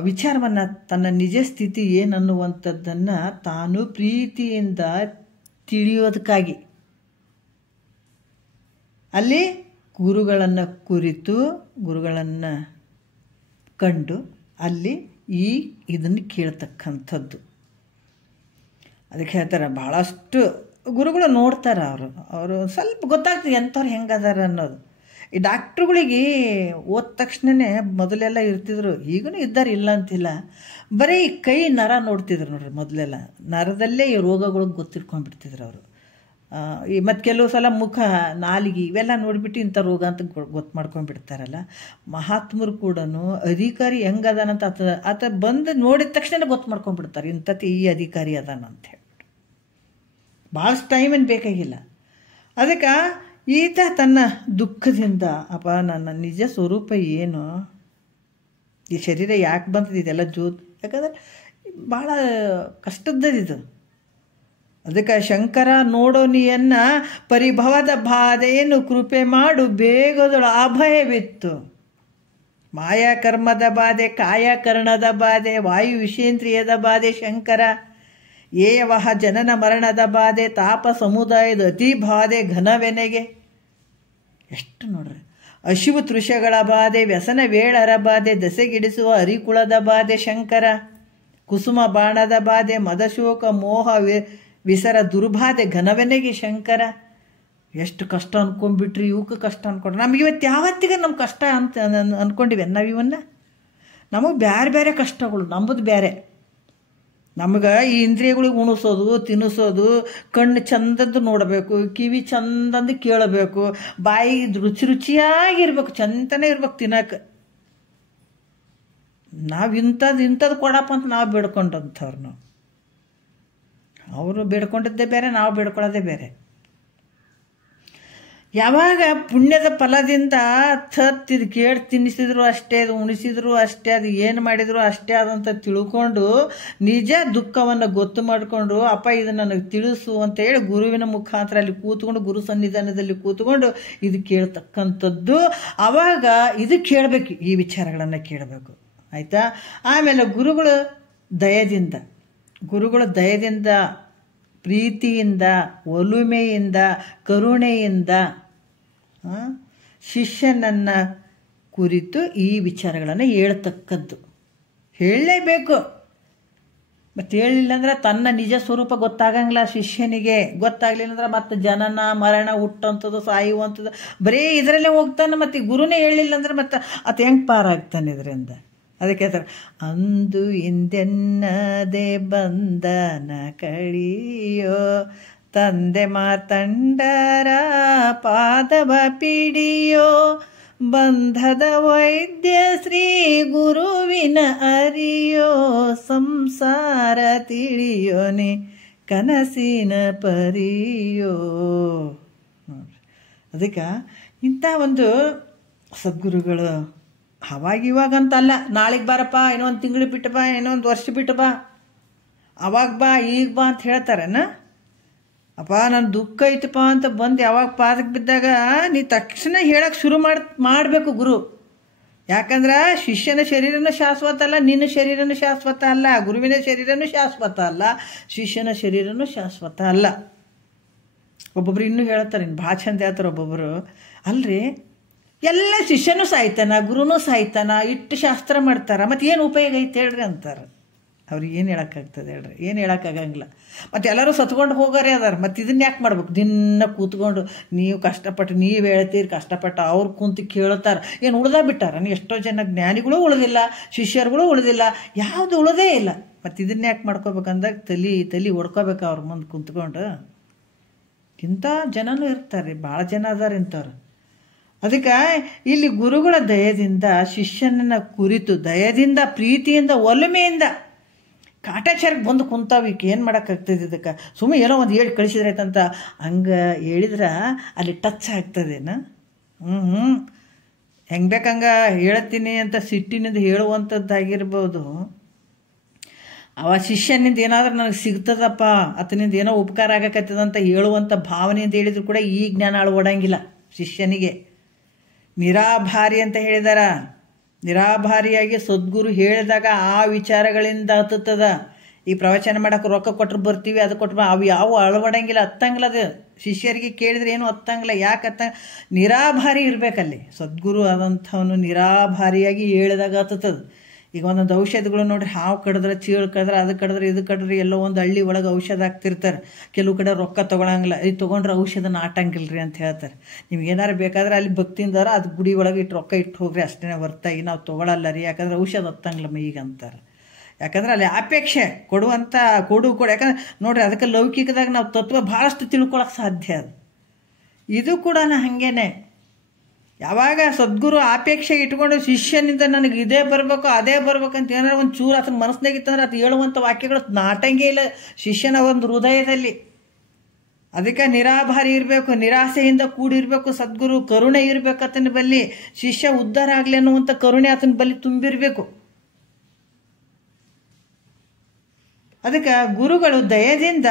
ವಿಚಾರವನ್ನು ತನ್ನ ನಿಜ ಸ್ಥಿತಿ ಏನನ್ನುವಂಥದ್ದನ್ನು ತಾನು ಪ್ರೀತಿಯಿಂದ ತಿಳಿಯೋದಕ್ಕಾಗಿ ಅಲ್ಲಿ ಗುರುಗಳನ್ನು ಕುರಿತು ಗುರುಗಳನ್ನು ಕಂಡು ಅಲ್ಲಿ ಇದನ್ನು ಕೇಳ್ತಕ್ಕಂಥದ್ದು. ಅದಕ್ಕೆ ಹೇಳ್ತಾರೆ ಭಾಳಷ್ಟು ಗುರುಗಳು ನೋಡ್ತಾರೆ. ಅವರು ಸ್ವಲ್ಪ ಗೊತ್ತಾಗ್ತದೆ ಎಂಥವ್ರು ಹೆಂಗದಾರ ಅನ್ನೋದು. ಈ ಡಾಕ್ಟ್ರುಗಳಿಗೆ ಓದ ತಕ್ಷಣವೇ ಮೊದಲೆಲ್ಲ ಇರ್ತಿದ್ರು, ಈಗೂ ಇದ್ದಾರೆ ಇಲ್ಲ ಅಂತಿಲ್ಲ. ಬರೀ ಈ ಕೈ ನರ ನೋಡ್ತಿದ್ರು ನೋಡ್ರಿ. ಮೊದಲೆಲ್ಲ ನರದಲ್ಲೇ ಈ ರೋಗಗಳಿಗೆ ಗೊತ್ತಿಟ್ಕೊಂಡ್ಬಿಡ್ತಿದ್ರು ಅವರು. ಮತ್ತು ಕೆಲವು ಸಲ ಮುಖ, ನಾಲಿಗೆ ಇವೆಲ್ಲ ನೋಡಿಬಿಟ್ಟು ಇಂಥ ರೋಗ ಅಂತ ಗೊತ್ತು ಮಾಡ್ಕೊಂಡ್ಬಿಡ್ತಾರಲ್ಲ. ಮಹಾತ್ಮರು ಕೂಡ ಅಧಿಕಾರಿ ಹೆಂಗದಾನಂತ ಆತ ಬಂದು ನೋಡಿದ ತಕ್ಷಣ ಗೊತ್ತು ಮಾಡ್ಕೊಂಡ್ಬಿಡ್ತಾರೆ ಇಂಥದ್ದು ಈ ಅಧಿಕಾರಿ ಅದಾನ ಅಂತ ಹೇಳ್ಬಿಟ್ಟು. ಭಾಳಷ್ಟು ಟೈಮೇನು ಬೇಕಾಗಿಲ್ಲ. ಅದಕ್ಕೆ ಈತ ತನ್ನ ದುಃಖದಿಂದ ಅಪ್ಪ ನನ್ನ ನಿಜ ಸ್ವರೂಪ ಏನು, ಈ ಶರೀರ ಯಾಕೆ ಬಂತದ ಇದೆಲ್ಲ ಯಾಕಂದ್ರೆ ಭಾಳ ಕಷ್ಟದ್ದದಿದು. ಅದಕ್ಕೆ ಶಂಕರ ನೋಡೋನಿಯನ್ನ ಪರಿಭವದ ಬಾಧೆಯನ್ನು ಕೃಪೆ ಮಾಡು ಬೇಗದೊಳು ಅಭಯವಿತ್ತು. ಮಾಯಾಕರ್ಮದ ಬಾಧೆ, ಕಾಯಕರ್ಣದ ಬಾಧೆ, ವಾಯು ವಿಷೇಂದ್ರಿಯದ ಬಾಧೆ ಶಂಕರ, ಏಯವಹ ಜನನ ಮರಣದ ಬಾಧೆ, ತಾಪ ಸಮುದಾಯದ ಅತಿ ಬಾಧೆ ಘನವೆನೆಗೆ. ಎಷ್ಟು ನೋಡ್ರಿ, ಅಶಿವು ತೃಷಗಳ ಬಾಧೆ, ವ್ಯಸನ ವೇಳರ ಬಾಧೆ, ದಸೆಗಿಡಿಸುವ ಅರಿಕುಳದ ಬಾಧೆ ಶಂಕರ, ಕುಸುಮ ಬಾಣದ ಬಾಧೆ, ಮದಶೋಕ ಮೋಹ ವಿಸರ ದುರ್ಬಾಧೆ ಘನವೆನೆಗೆ ಶಂಕರ. ಎಷ್ಟು ಕಷ್ಟ ಅಂದ್ಕೊಂಡ್ಬಿಟ್ರಿ, ಇವಕ್ಕೆ ಕಷ್ಟ ಅಂದ್ಕೊಂಡ್ರೆ ನಮ್ಗೆ ಇವತ್ತು ಯಾವತ್ತಿಗೆ ನಮ್ಮ ಕಷ್ಟ ಅಂತ ಅಂದ್ಕೊಂಡಿವೆ ನಾವು. ನಮಗೆ ಬೇರೆ ಬೇರೆ ಕಷ್ಟಗಳು, ನಮ್ಮದು ಬೇರೆ. ನಮ್ಗೆ ಈ ಇಂದ್ರಿಯಗಳಿಗೆ ಉಣಿಸೋದು, ತಿನ್ನಿಸೋದು, ಕಣ್ಣು ಚಂದದ್ದು ನೋಡಬೇಕು, ಕಿವಿ ಚಂದಂದು ಕೇಳಬೇಕು, ಬಾಯಿ ರುಚಿ ರುಚಿಯಾಗಿರ್ಬೇಕು, ಚಂದನೇ ಇರ್ಬೇಕು ತಿನ್ನಕ್ಕೆ. ನಾವು ಇಂಥದ್ದು ಕೊಡಪ್ಪ ಅಂತ ನಾವು ಬೇಡ್ಕೊಂಡಂಥವ್ರು. ನಾವು ಅವರು ಬೇಡ್ಕೊಂಡಿದ್ದೇ ಬೇರೆ, ನಾವು ಬೇಡ್ಕೊಳ್ಳೋದೇ ಬೇರೆ. ಯಾವಾಗ ಪುಣ್ಯದ ಫಲದಿಂದ ತತ್ತಿದು ಕೇಳಿ ತಿನ್ನಿಸಿದ್ರು ಅಷ್ಟೇ, ಅದು ಉಣಿಸಿದ್ರು ಅಷ್ಟೇ, ಅದು ಏನು ಮಾಡಿದ್ರು ಅಷ್ಟೇ ಅದಂತ ತಿಳ್ಕೊಂಡು ನಿಜ ದುಃಖವನ್ನು ಗೊತ್ತು ಮಾಡಿಕೊಂಡು ಅಪ್ಪ ಇದು ನನಗೆ ತಿಳಿಸು ಅಂತ ಹೇಳಿ ಗುರುವಿನ ಮುಖಾಂತರ ಅಲ್ಲಿ ಕೂತ್ಕೊಂಡು ಗುರು ಸನ್ನಿಧಾನದಲ್ಲಿ ಕೂತ್ಕೊಂಡು ಇದು ಕೇಳ್ತಕ್ಕಂಥದ್ದು. ಆವಾಗ ಇದು ಕೇಳಬೇಕು, ಈ ವಿಚಾರಗಳನ್ನು ಕೇಳಬೇಕು. ಆಯಿತಾ? ಆಮೇಲೆ ಗುರುಗಳ ದಯದಿಂದ ಪ್ರೀತಿಯಿಂದ, ಒಲುಮೆಯಿಂದ, ಕರುಣೆಯಿಂದ ಶಿಷ್ಯನನ್ನು ಕುರಿತು ಈ ವಿಚಾರಗಳನ್ನು ಹೇಳ್ತಕ್ಕದ್ದು. ಹೇಳಲೇಬೇಕು. ಮತ್ತು ಹೇಳಿಲ್ಲ ಅಂದ್ರೆ ತನ್ನ ನಿಜ ಸ್ವರೂಪ ಗೊತ್ತಾಗಂಗಿಲ್ಲ ಶಿಷ್ಯನಿಗೆ. ಗೊತ್ತಾಗಲಿಲ್ಲ ಅಂದ್ರೆ ಮತ್ತೆ ಜನನ ಮರಣ ಹುಟ್ಟಂಥದ್ದು ಸಾಯುವಂಥದ್ದು ಬರೀ ಇದರಲ್ಲೇ ಹೋಗ್ತಾನೆ. ಮತ್ತು ಗುರುನೇ ಹೇಳಿಲ್ಲ ಅಂದ್ರೆ ಮತ್ತೆ ಅದು ಹೆಂಗೆ ಪಾರಾಗ್ತಾನೆ ಇದರಿಂದ? ಅದಕ್ಕೆ ಹೇಳ್ತಾರೆ, ಅಂದು ಹಿಂದೆನ್ನದೆ ಬಂಧನ ಕಳಿಯೋ ತಂದೆ ಮಾತಂಡರ ಪಾದವ ಪಿಡಿಯೋ ಬಂಧದ ವೈದ್ಯ ಶ್ರೀ ಗುರುವಿನ ಅರಿಯೋ ಸಂಸಾರ ತಿಳಿಯೋನೆ ಕನಸಿನ ಪರಿಯೋ. ಅದಕ್ಕೆ ಇಂಥ ಒಂದು ಸದ್ಗುರುಗಳು ಅವಾಗಿವಾಗಂತಲ್ಲ, ನಾಳೆಗೆ ಬಾರಪ್ಪ, ಇನ್ನೊಂದು ತಿಂಗಳು ಬಿಟ್ಟು ಬಾ, ಇನ್ನೊಂದು ವರ್ಷ ಬಿಟ್ಟು ಬಾ, ಅವಾಗ ಬಾ, ಈಗ ಬಾ ಅಂತ ಹೇಳ್ತಾರೇನ? ಅಪ್ಪ ನನ್ನ ದುಃಖ ಐತಪ್ಪ ಅಂತ ಬಂದು ಯಾವಾಗ ಪಾದಕ್ಕೆ ಬಿದ್ದಾಗ ನೀ ತಕ್ಷಣ ಹೇಳಕ್ಕೆ ಶುರು ಮಾಡಬೇಕು ಗುರು. ಯಾಕಂದ್ರೆ ಶಿಷ್ಯನ ಶರೀರನೂ ಶಾಶ್ವತ ಅಲ್ಲ, ನಿನ್ನ ಶರೀರನೂ ಶಾಶ್ವತ ಅಲ್ಲ, ಗುರುವಿನ ಶರೀರನೂ ಶಾಶ್ವತ ಅಲ್ಲ, ಶಿಷ್ಯನ ಶರೀರನೂ ಶಾಶ್ವತ ಅಲ್ಲ. ಒಬ್ಬೊಬ್ರು ಇನ್ನೂ ಹೇಳ್ತಾರೆ, ಇನ್ನು ಭಾಳ ಚಂದ ಹೇಳ್ತಾರೆ ಒಬ್ಬೊಬ್ಬರು, ಅಲ್ರಿ ಎಲ್ಲ ಶಿಷ್ಯನೂ ಸಾಯ್ತಾನ, ಗುರುನೂ ಸಾಯ್ತಾನ, ಇಟ್ಟು ಶಾಸ್ತ್ರ ಮಾಡ್ತಾರ, ಮತ್ತು ಏನು ಉಪಯೋಗ ಐತೆ ಹೇಳ್ರಿ ಅಂತಾರೆ. ಅವ್ರಿಗೆ ಏನು ಹೇಳೋಕ್ಕಾಗ್ತದೆ ಹೇಳ್ರಿ? ಏನು ಹೇಳೋಕ್ಕಾಗಂಗಿಲ್ಲ. ಮತ್ತು ಎಲ್ಲರೂ ಸತ್ಕೊಂಡು ಹೋಗೋರೇ ಅದಾರ. ಮತ್ತು ಇದನ್ನ ಯಾಕೆ ಮಾಡ್ಬೇಕು? ದಿನ ಕೂತ್ಕೊಂಡು ನೀವು ಕಷ್ಟಪಟ್ಟು ನೀವು ಹೇಳ್ತೀರಿ, ಕಷ್ಟಪಟ್ಟು ಅವ್ರು ಕುಂತು ಕೇಳ್ತಾರೆ. ಏನು ಉಳ್ದ ಬಿಟ್ಟಾರ? ನೀವು ಎಷ್ಟೋ ಜನ ಜ್ಞಾನಿಗಳು ಉಳಿದಿಲ್ಲ, ಶಿಷ್ಯರುಗಳು ಉಳಿದಿಲ್ಲ, ಯಾವುದು ಉಳಿದೇ ಇಲ್ಲ. ಮತ್ತು ಇದನ್ನ ಯಾಕೆ ಮಾಡ್ಕೋಬೇಕಂದಾಗ ತಲೆ ಹೊಡ್ಕೋಬೇಕು ಅವ್ರ ಮುಂದೆ ಕುಂತ್ಕೊಂಡು. ಇಂಥ ಜನನೂ ಇರ್ತಾರೆ, ಭಾಳ ಜನ ಅದಾರ ಇಂಥವ್ರು. ಅದಕ್ಕೆ ಇಲ್ಲಿ ಗುರುಗಳ ದಯದಿಂದ ಶಿಷ್ಯನನ್ನು ಕುರಿತು ದಯದಿಂದ, ಪ್ರೀತಿಯಿಂದ, ಒಲುಮೆಯಿಂದ ಕಾಟಾಚಾರಕ್ಕೆ ಬಂದು ಕುಂತಾವ. ಈಗ ಏನು ಮಾಡೋಕ್ಕಾಗ್ತದೆ? ಇದಕ್ಕೆ ಸುಮ್ಮನೆ ಏನೋ ಒಂದು ಹೇಳಿ ಕಳಿಸಿದ್ರೆ ಆಯ್ತಂತ ಹಂಗೆ ಹೇಳಿದ್ರೆ ಅಲ್ಲಿ ಟಚ್ ಆಗ್ತದೇನ? ಹೆಂಗೆ ಬೇಕಂಗೆ ಹೇಳ್ತೀನಿ ಅಂತ ಸಿಟ್ಟಿನಿಂದ ಹೇಳುವಂಥದ್ದಾಗಿರ್ಬೋದು. ಅವ ಶಿಷ್ಯನಿಂದ ಏನಾದ್ರೂ ನನಗೆ ಸಿಗ್ತದಪ್ಪ, ಆತನಿಂದ ಏನೋ ಉಪಕಾರ ಆಗಕತ್ತದಂತ ಹೇಳುವಂಥ ಭಾವನೆಯಿಂದ ಹೇಳಿದ್ರು ಕೂಡ ಈ ಜ್ಞಾನ ಅಳವಡಂಗಿಲ್ಲ ಶಿಷ್ಯನಿಗೆ. ನಿರಾಭಾರಿ ಅಂತ ಹೇಳಿದಾರ. ನಿರಾಭಾರಿಯಾಗಿ ಸದ್ಗುರು ಹೇಳಿದಾಗ ಆ ವಿಚಾರಗಳಿಂದ ಹತ್ತದ. ಈ ಪ್ರವಚನ ಮಾಡೋಕೆ ರೊಕ್ಕ ಕೊಟ್ಟರು ಬರ್ತೀವಿ, ಅದು ಕೊಟ್ಟರು, ಅವು ಯಾವ ಅಳವಡಂಗಿಲ್ಲ, ಹತ್ತಂಗಿಲ್ಲ. ಅದು ಶಿಷ್ಯರಿಗೆ ಕೇಳಿದ್ರೆ ಏನು ಹತ್ತಂಗಿಲ್ಲ. ಯಾಕೆ ನಿರಾಭಾರಿ ಇರಬೇಕಲ್ಲಿ. ಸದ್ಗುರು ಆದಂಥವನು ನಿರಾಭಾರಿಯಾಗಿ ಹೇಳಿದಾಗ ಹತ್ತದ. ಈಗ ಒಂದೊಂದು ಔಷಧಿಗಳು ನೋಡ್ರಿ, ಹಾವು ಕಡಿದ್ರೆ, ಚೀಳು ಕಡಿದ್ರೆ, ಅದು ಕಡಿದ್ರೆ, ಇದು ಕಡಿದ್ರೆ, ಎಲ್ಲೋ ಒಂದು ಹಳ್ಳಿ ಒಳಗೆ ಔಷಧ ಹಾಕ್ತಿರ್ತಾರೆ. ಕೆಲವು ಕಡೆ ರೊಕ್ಕ ತೊಗೊಳಂಗಿಲ್ಲ, ಇದು ತೊಗೊಂಡ್ರೆ ಔಷಧ ನಾಟಂಗಿಲ್ಲ ರೀ ಅಂತ ಹೇಳ್ತಾರೆ. ನಿಮ್ಗೆ ಏನಾರು ಬೇಕಾದ್ರೆ ಅಲ್ಲಿ ಭಕ್ತಿಯಿಂದಾರ ಅದು ಗುಡಿ ಒಳಗೆ ಇಟ್ಟು ರೊಕ್ಕ ಇಟ್ಟು ಹೋಗ್ರಿ, ಅಷ್ಟೇ ಹೊರ್ತಾಗಿ ನಾವು ತೊಗೊಳಲ್ಲ ರೀ, ಯಾಕಂದ್ರೆ ಔಷಧ ಹತ್ತಂಗಿಲ್ಲ ಮೈಗೆ ಅಂತಾರೆ. ಯಾಕಂದ್ರೆ ಅಲ್ಲಿ ಅಪೇಕ್ಷೆ ಕೊಡು. ಯಾಕಂದ್ರೆ ನೋಡ್ರಿ, ಅದಕ್ಕೆ ಲೌಕಿಕದಾಗ ನಾವು ತತ್ವ ಭಾಳಷ್ಟು ತಿಳ್ಕೊಳಕ್ಕೆ ಸಾಧ್ಯ. ಅದು ಇದು ಕೂಡ ಹಾಗೇನೆ. ಯಾವಾಗ ಸದ್ಗುರು ಅಪೇಕ್ಷೆ ಇಟ್ಕೊಂಡು ಶಿಷ್ಯನಿಂದ ನನಗೆ ಇದೇ ಬರಬೇಕು ಅದೇ ಬರ್ಬೇಕಂತ ಏನಾರು ಒಂದು ಚೂರು ಆತನ ಮನಸ್ಸಿನಾಗಿತ್ತಂದ್ರೆ ಅದು ಹೇಳುವಂಥ ವಾಕ್ಯಗಳು ನಾಟಂಗೇ ಇಲ್ಲ ಶಿಷ್ಯನ ಒಂದು ಹೃದಯದಲ್ಲಿ. ಅದಕ್ಕೆ ನಿರಾಭಾರಿ ಇರಬೇಕು, ನಿರಾಸೆಯಿಂದ ಕೂಡಿರಬೇಕು. ಸದ್ಗುರು ಕರುಣೆ ಇರಬೇಕು ಆತನ ಬಲ್ಲಿ. ಶಿಷ್ಯ ಉದ್ಧಾರ ಆಗಲಿ ಅನ್ನುವಂಥ ಕರುಣೆ ಆತನ ಬಲ್ಲಿ ತುಂಬಿರಬೇಕು. ಅದಕ್ಕೆ ಗುರುಗಳು ದಯದಿಂದ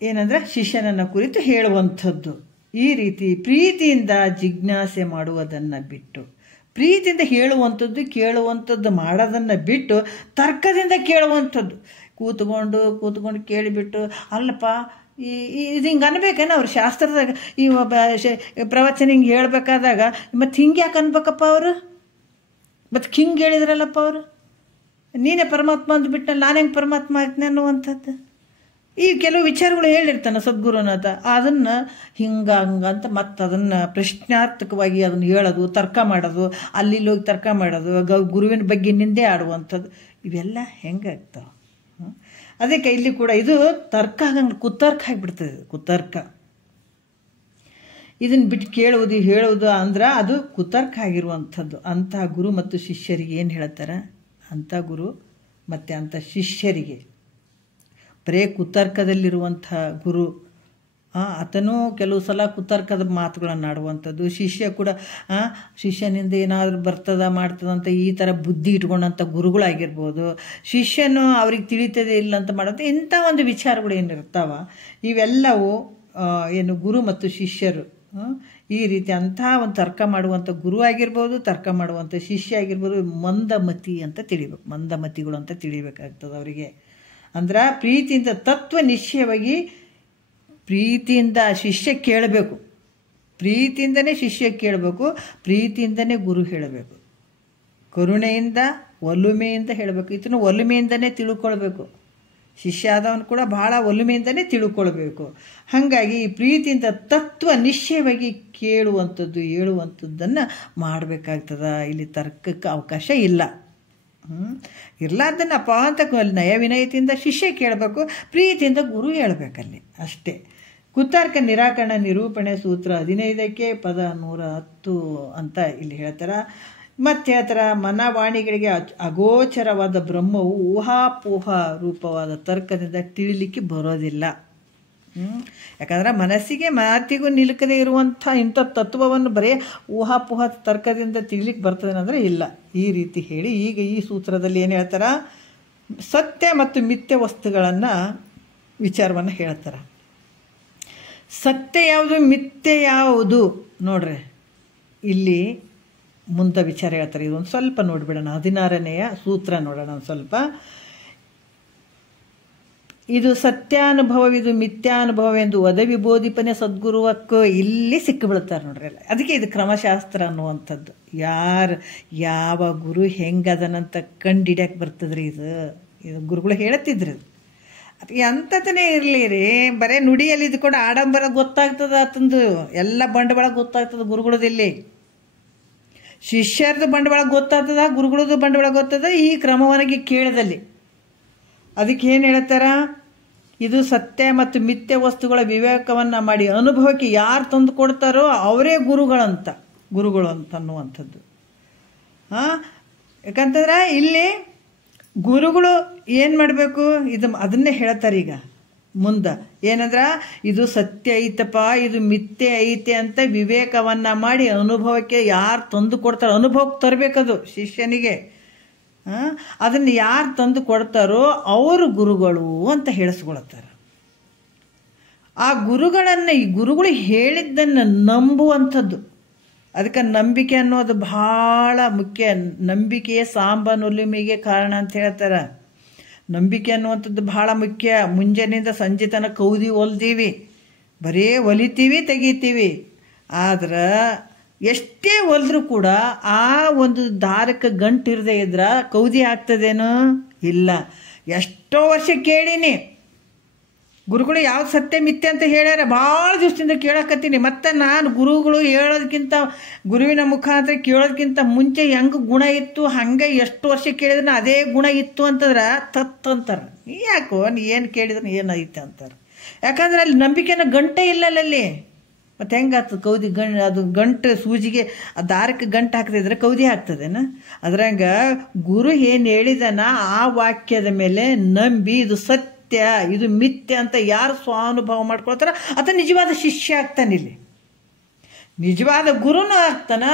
ಏನಂದ್ರೆ ಶಿಷ್ಯನನ್ನು ಕುರಿತು ಹೇಳುವಂಥದ್ದು. ಈ ರೀತಿ ಪ್ರೀತಿಯಿಂದ ಜಿಜ್ಞಾಸೆ ಮಾಡುವುದನ್ನು ಬಿಟ್ಟು, ಪ್ರೀತಿಯಿಂದ ಹೇಳುವಂಥದ್ದು, ಕೇಳುವಂಥದ್ದು ಮಾಡೋದನ್ನು ಬಿಟ್ಟು ತರ್ಕದಿಂದ ಕೇಳುವಂಥದ್ದು. ಕೂತ್ಕೊಂಡು ಕೇಳಿಬಿಟ್ಟು, ಅಲ್ಲಪ್ಪ ಇದು ಹಿಂಗೆ ಅನ್ಬೇಕೇನ ಅವ್ರು ಶಾಸ್ತ್ರದಾಗ ಈ ಪ್ರವಚನ ಹಿಂಗೆ ಹೇಳ್ಬೇಕಾದಾಗ, ಮತ್ತು ಹಿಂಗೆ ಯಾಕೆ ಅನ್ಬೇಕಪ್ಪ ಅವರು? ಮತ್ತು ಹಿಂಗೆ ಹೇಳಿದ್ರಲ್ಲಪ್ಪ ಅವರು, ನೀನೇ ಪರಮಾತ್ಮ ಅಂದ್ಬಿಟ್ಟು ನಾನು ಹೆಂಗೆ ಪರಮಾತ್ಮ ಆಗ್ತೀನಿ ಅನ್ನುವಂಥದ್ದು. ಈ ಕೆಲವು ವಿಚಾರಗಳು ಹೇಳಿರ್ತಾನೆ ಸದ್ಗುರುನಾಥ, ಅದನ್ನು ಹಂಗಂತ ಮತ್ತು ಅದನ್ನು ಪ್ರಶ್ನಾರ್ಥಕವಾಗಿ ಅದನ್ನು ಹೇಳೋದು, ತರ್ಕ ಮಾಡೋದು, ಅಲ್ಲಿ ಹೋಗಿ ತರ್ಕ ಮಾಡೋದು, ಗುರುವಿನ ಬಗ್ಗೆ ನಿಂದೆ ಆಡುವಂಥದ್ದು, ಇವೆಲ್ಲ ಹೆಂಗಾಗ್ತಾವೆ? ಅದಕ್ಕೆ ಇಲ್ಲಿ ಕೂಡ ಇದು ತರ್ಕ ಆಗಂಗೆ ಕುತರ್ಕ ಆಗಿಬಿಡ್ತದೆ. ಕುತರ್ಕ ಇದನ್ನು ಬಿಟ್ಟು ಕೇಳುವುದು ಹೇಳುವುದು ಅಂದ್ರೆ ಅದು ಕುತರ್ಕ ಆಗಿರುವಂಥದ್ದು. ಅಂತಹ ಗುರು ಮತ್ತು ಶಿಷ್ಯರಿಗೆ ಏನು ಹೇಳ್ತಾರೆ? ಅಂಥ ಗುರು ಮತ್ತು ಅಂಥ ಶಿಷ್ಯರಿಗೆ ಬರೇ ಕುತರ್ಕದಲ್ಲಿರುವಂಥ ಗುರು ಆತನೂ ಕೆಲವು ಸಲ ಕುತರ್ಕದ ಮಾತುಗಳನ್ನು ಆಡುವಂಥದ್ದು. ಶಿಷ್ಯ ಕೂಡ ಶಿಷ್ಯನಿಂದ ಏನಾದರೂ ಬರ್ತದ ಮಾಡ್ತದಂತ ಈ ಥರ ಬುದ್ಧಿ ಇಟ್ಕೊಂಡಂಥ ಗುರುಗಳಾಗಿರ್ಬೋದು. ಶಿಷ್ಯನು ಅವ್ರಿಗೆ ತಿಳಿತದೆ ಇಲ್ಲ ಅಂತ ಮಾಡೋದು, ಇಂಥ ಒಂದು ವಿಚಾರಗಳು ಏನಿರ್ತಾವ ಇವೆಲ್ಲವೂ ಏನು ಗುರು ಮತ್ತು ಶಿಷ್ಯರು ಈ ರೀತಿ ಅಂಥ ಒಂದು ತರ್ಕ ಮಾಡುವಂಥ ಗುರು ಆಗಿರ್ಬೋದು, ತರ್ಕ ಮಾಡುವಂಥ ಶಿಷ್ಯ ಆಗಿರ್ಬೋದು, ಮಂದಮತಿ ಅಂತ ತಿಳಿಬೇಕು. ಮಂದಮತಿಗಳು ಅಂತ ತಿಳಿಬೇಕಾಗ್ತದೆ ಅವರಿಗೆ. ಅಂದ್ರೆ ಪ್ರೀತಿಯಿಂದ ತತ್ವ ನಿಶ್ಚಯವಾಗಿ ಪ್ರೀತಿಯಿಂದ ಶಿಷ್ಯ ಕೇಳಬೇಕು, ಪ್ರೀತಿಯಿಂದನೇ ಶಿಷ್ಯ ಕೇಳಬೇಕು, ಪ್ರೀತಿಯಿಂದನೇ ಗುರು ಹೇಳಬೇಕು, ಕರುಣೆಯಿಂದ ಒಲುಮೆಯಿಂದ ಹೇಳಬೇಕು. ಇದನ್ನು ಒಲುಮೆಯಿಂದನೇ ತಿಳ್ಕೊಳ್ಬೇಕು. ಶಿಷ್ಯ ಆದವನು ಕೂಡ ಬಹಳ ಒಲುಮೆಯಿಂದನೇ ತಿಳ್ಕೊಳ್ಬೇಕು. ಹಾಗಾಗಿ ಈ ಪ್ರೀತಿಯಿಂದ ತತ್ವ ನಿಶ್ಚಯವಾಗಿ ಕೇಳುವಂಥದ್ದು ಹೇಳುವಂಥದ್ದನ್ನು ಮಾಡಬೇಕಾಗ್ತದೆ. ಇಲ್ಲಿ ತರ್ಕಕ್ಕೆ ಅವಕಾಶ ಇಲ್ಲ. ಇರ್ಲಾರ್ದನ್ನಪ್ಪ ಅಂತ ನಯ ವಿನಯತೆಯಿಂದ ಶಿಷ್ಯ ಕೇಳಬೇಕು, ಪ್ರೀತಿಯಿಂದ ಗುರು ಹೇಳಬೇಕಲ್ಲಿ ಅಷ್ಟೇ. ಕುತರ್ಕ ನಿರಾಕರಣ ನಿರೂಪಣೆ ಸೂತ್ರ 15ಕ್ಕೆ ಪದ 110 ಅಂತ ಇಲ್ಲಿ ಹೇಳ್ತಾರೆ. ಮತ್ತು ಹೇಳ್ತಾರೆ, ಮನವಾಣಿಗಳಿಗೆ ಅಗೋಚರವಾದ ಬ್ರಹ್ಮವು ಊಹಾಪೋಹ ರೂಪವಾದ ತರ್ಕದಿಂದ ತಿಳಿಲಿಕ್ಕೆ ಬರೋದಿಲ್ಲ. ಯಾಕಂದ್ರೆ ಮನಸ್ಸಿಗೆ ಮಾತಿಗೂ ನಿಲುಕದೇ ಇರುವಂಥ ಇಂಥ ತತ್ವವನ್ನು ಬರೀ ಊಹಾಪೋಹ ತರ್ಕದಿಂದ ತಿಳಿಲಿಕ್ಕೆ ಬರ್ತದೆ ಅಂದರೆ ಇಲ್ಲ. ಈ ರೀತಿ ಹೇಳಿ ಈಗ ಈ ಸೂತ್ರದಲ್ಲಿ ಏನು ಹೇಳ್ತಾರೆ? ಸತ್ಯ ಮತ್ತು ಮಿಥ್ಯ ವಸ್ತುಗಳನ್ನು ವಿಚಾರವನ್ನು ಹೇಳ್ತಾರೆ. ಸತ್ಯ ಯಾವುದು, ಮಿಥ್ಯೆ ಯಾವುದು ನೋಡ್ರಿ. ಇಲ್ಲಿ ಮುಂದೆ ವಿಚಾರ ಹೇಳ್ತಾರೆ. ಇದೊಂದು ಸ್ವಲ್ಪ ನೋಡಿಬಿಡೋಣ. 16ನೆಯ ಸೂತ್ರ ನೋಡೋಣ ಒಂದು ಸ್ವಲ್ಪ. ಇದು ಸತ್ಯಾನುಭವ, ಇದು ಮಿಥ್ಯಾನುಭವ ಎಂದು ಒದವಿ ಬೋಧಿಪನೆ ಸದ್ಗುರುವಕ್ಕೂ ಇಲ್ಲಿ ಸಿಕ್ಕಿಬಿಡ್ತಾರೆ ನೋಡ್ರಿ ಎಲ್ಲ. ಅದಕ್ಕೆ ಇದು ಕ್ರಮಶಾಸ್ತ್ರ ಅನ್ನುವಂಥದ್ದು. ಯಾವ ಗುರು ಹೆಂಗದನಂತ ಕಂಡಿಡ್ಯಕ್ಕೆ ಬರ್ತದ್ರಿ. ಇದು ಗುರುಗಳು ಹೇಳುತ್ತಿದ್ರು. ಅದು ಎಂಥದನ್ನೇ ಇರಲಿ ರೀ, ಬರೀ ನುಡಿಯಲ್ಲಿ ಇದ್ಕೊಂಡು ಆಡಂಬರ ಗೊತ್ತಾಗ್ತದೆ, ಆತಂದು ಎಲ್ಲ ಬಂಡವಾಳ ಗೊತ್ತಾಗ್ತದೆ ಗುರುಗಳದಿಲ್ಲಿ. ಶಿಷ್ಯರದು ಬಂಡವಾಳ ಗೊತ್ತಾಗ್ತದ, ಗುರುಗಳದ್ದು ಬಂಡವಾಳ ಗೊತ್ತದ ಈ ಕ್ರಮವನಿಗೆ ಕೇಳದಲ್ಲಿ. ಅದಕ್ಕೆ ಏನು ಹೇಳ್ತಾರ? ಇದು ಸತ್ಯ ಮತ್ತು ಮಿಥ್ಯ ವಸ್ತುಗಳ ವಿವೇಕವನ್ನು ಮಾಡಿ ಅನುಭವಕ್ಕೆ ಯಾರು ತಂದು ಕೊಡ್ತಾರೋ ಅವರೇ ಗುರುಗಳು ಅಂತ ಅನ್ನುವಂಥದ್ದು. ಯಾಕಂತಂದ್ರೆ ಇಲ್ಲಿ ಗುರುಗಳು ಏನು ಮಾಡಬೇಕು? ಅದನ್ನೇ ಹೇಳ್ತಾರೆ ಈಗ ಮುಂದೆ. ಏನಂದ್ರೆ ಇದು ಸತ್ಯ ಐತಪ್ಪ, ಇದು ಮಿಥ್ಯೆ ಐತೆ ಅಂತ ವಿವೇಕವನ್ನು ಮಾಡಿ ಅನುಭವಕ್ಕೆ ಯಾರು ತಂದು ಕೊಡ್ತಾರೋ, ಅನುಭವಕ್ಕೆ ತರಬೇಕದು ಶಿಷ್ಯನಿಗೆ. ಅದನ್ನು ಯಾರು ತಂದು ಕೊಡ್ತಾರೋ ಅವರು ಗುರುಗಳು ಅಂತ ಹೇಳಿಸ್ಕೊಳ್ತಾರೆ. ಆ ಗುರುಗಳನ್ನು ಈ ಗುರುಗಳು ಹೇಳಿದ್ದನ್ನು ನಂಬುವಂಥದ್ದು. ಅದಕ್ಕೆ ನಂಬಿಕೆ ಅನ್ನೋದು ಬಹಳ ಮುಖ್ಯ. ನಂಬಿಕೆಯೇ ಸಾಂಬನೊಲುಮೆಗೆ ಕಾರಣ ಅಂತ ಹೇಳ್ತಾರೆ. ನಂಬಿಕೆ ಅನ್ನುವಂಥದ್ದು ಬಹಳ ಮುಖ್ಯ. ಮುಂಜಾನೆಯಿಂದ ಸಂಜೆ ತನಕ ಕೌದಿ ಹೊಲ್ದೀವಿ, ಬರೀ ಹೊಲಿತೀವಿ ತೆಗಿತೀವಿ. ಆದ್ರೆ ಎಷ್ಟೇ ಹೊಲಿದ್ರೂ ಕೂಡ ಆ ಒಂದು ದಾರಕ್ಕೆ ಗಂಟಿರದೇ ಇದ್ರೆ ಕೌದಿ ಆಗ್ತದೇನೋ? ಇಲ್ಲ. ಎಷ್ಟೋ ವರ್ಷ ಕೇಳೀನಿ ಗುರುಗಳು ಯಾವ ಸತ್ಯ ಮಿಥ್ಯೆ ಅಂತ ಹೇಳ್ಯಾರ, ಭಾಳ ದಿವಸದಿಂದ ಕೇಳಕತ್ತೀನಿ. ಮತ್ತು ನಾನು ಗುರುಗಳು ಹೇಳೋದಕ್ಕಿಂತ ಗುರುವಿನ ಮುಖಾಂತರ ಕೇಳೋದಕ್ಕಿಂತ ಮುಂಚೆ ಹೆಂಗೆ ಗುಣ ಇತ್ತು ಹಂಗೆ ಎಷ್ಟು ವರ್ಷ ಕೇಳಿದ್ರೆ ಅದೇ ಗುಣ ಇತ್ತು ಅಂತಂದ್ರೆ ಅಂತಾರೆ. ಯಾಕೋ ನೀ ಏನು ಕೇಳಿದ್ರೆ ಏನೈತೆ ಅಂತಾರೆ. ಯಾಕಂದ್ರೆ ಅಲ್ಲಿ ನಂಬಿಕೆನ ಗಂಟೆ ಇಲ್ಲಲ್ಲಿ. ಮತ್ತು ಹೆಂಗಾಗ್ತದೆ ಕೌದಿ? ಅದು ಗಂಟು ಸೂಜಿಗೆ ಆ ದಾರಕ್ಕೆ ಗಂಟು ಹಾಕ್ತಿದ್ರೆ ಕೌದಿ ಆಗ್ತದೇನ? ಅದ್ರಂಗ ಗುರು ಏನು ಹೇಳಿದಾನ ಆ ವಾಕ್ಯದ ಮೇಲೆ ನಂಬಿ ಇದು ಸತ್ಯ ಇದು ಮಿಥ್ಯ ಅಂತ ಯಾರು ಸ್ವಾನುಭವ ಮಾಡ್ಕೊಳ್ತಾರ ಆತ ನಿಜವಾದ ಶಿಷ್ಯ ಆಗ್ತಾನೆ. ಇಲ್ಲಿ ನಿಜವಾದ ಗುರುನೂ ಆಗ್ತಾನ.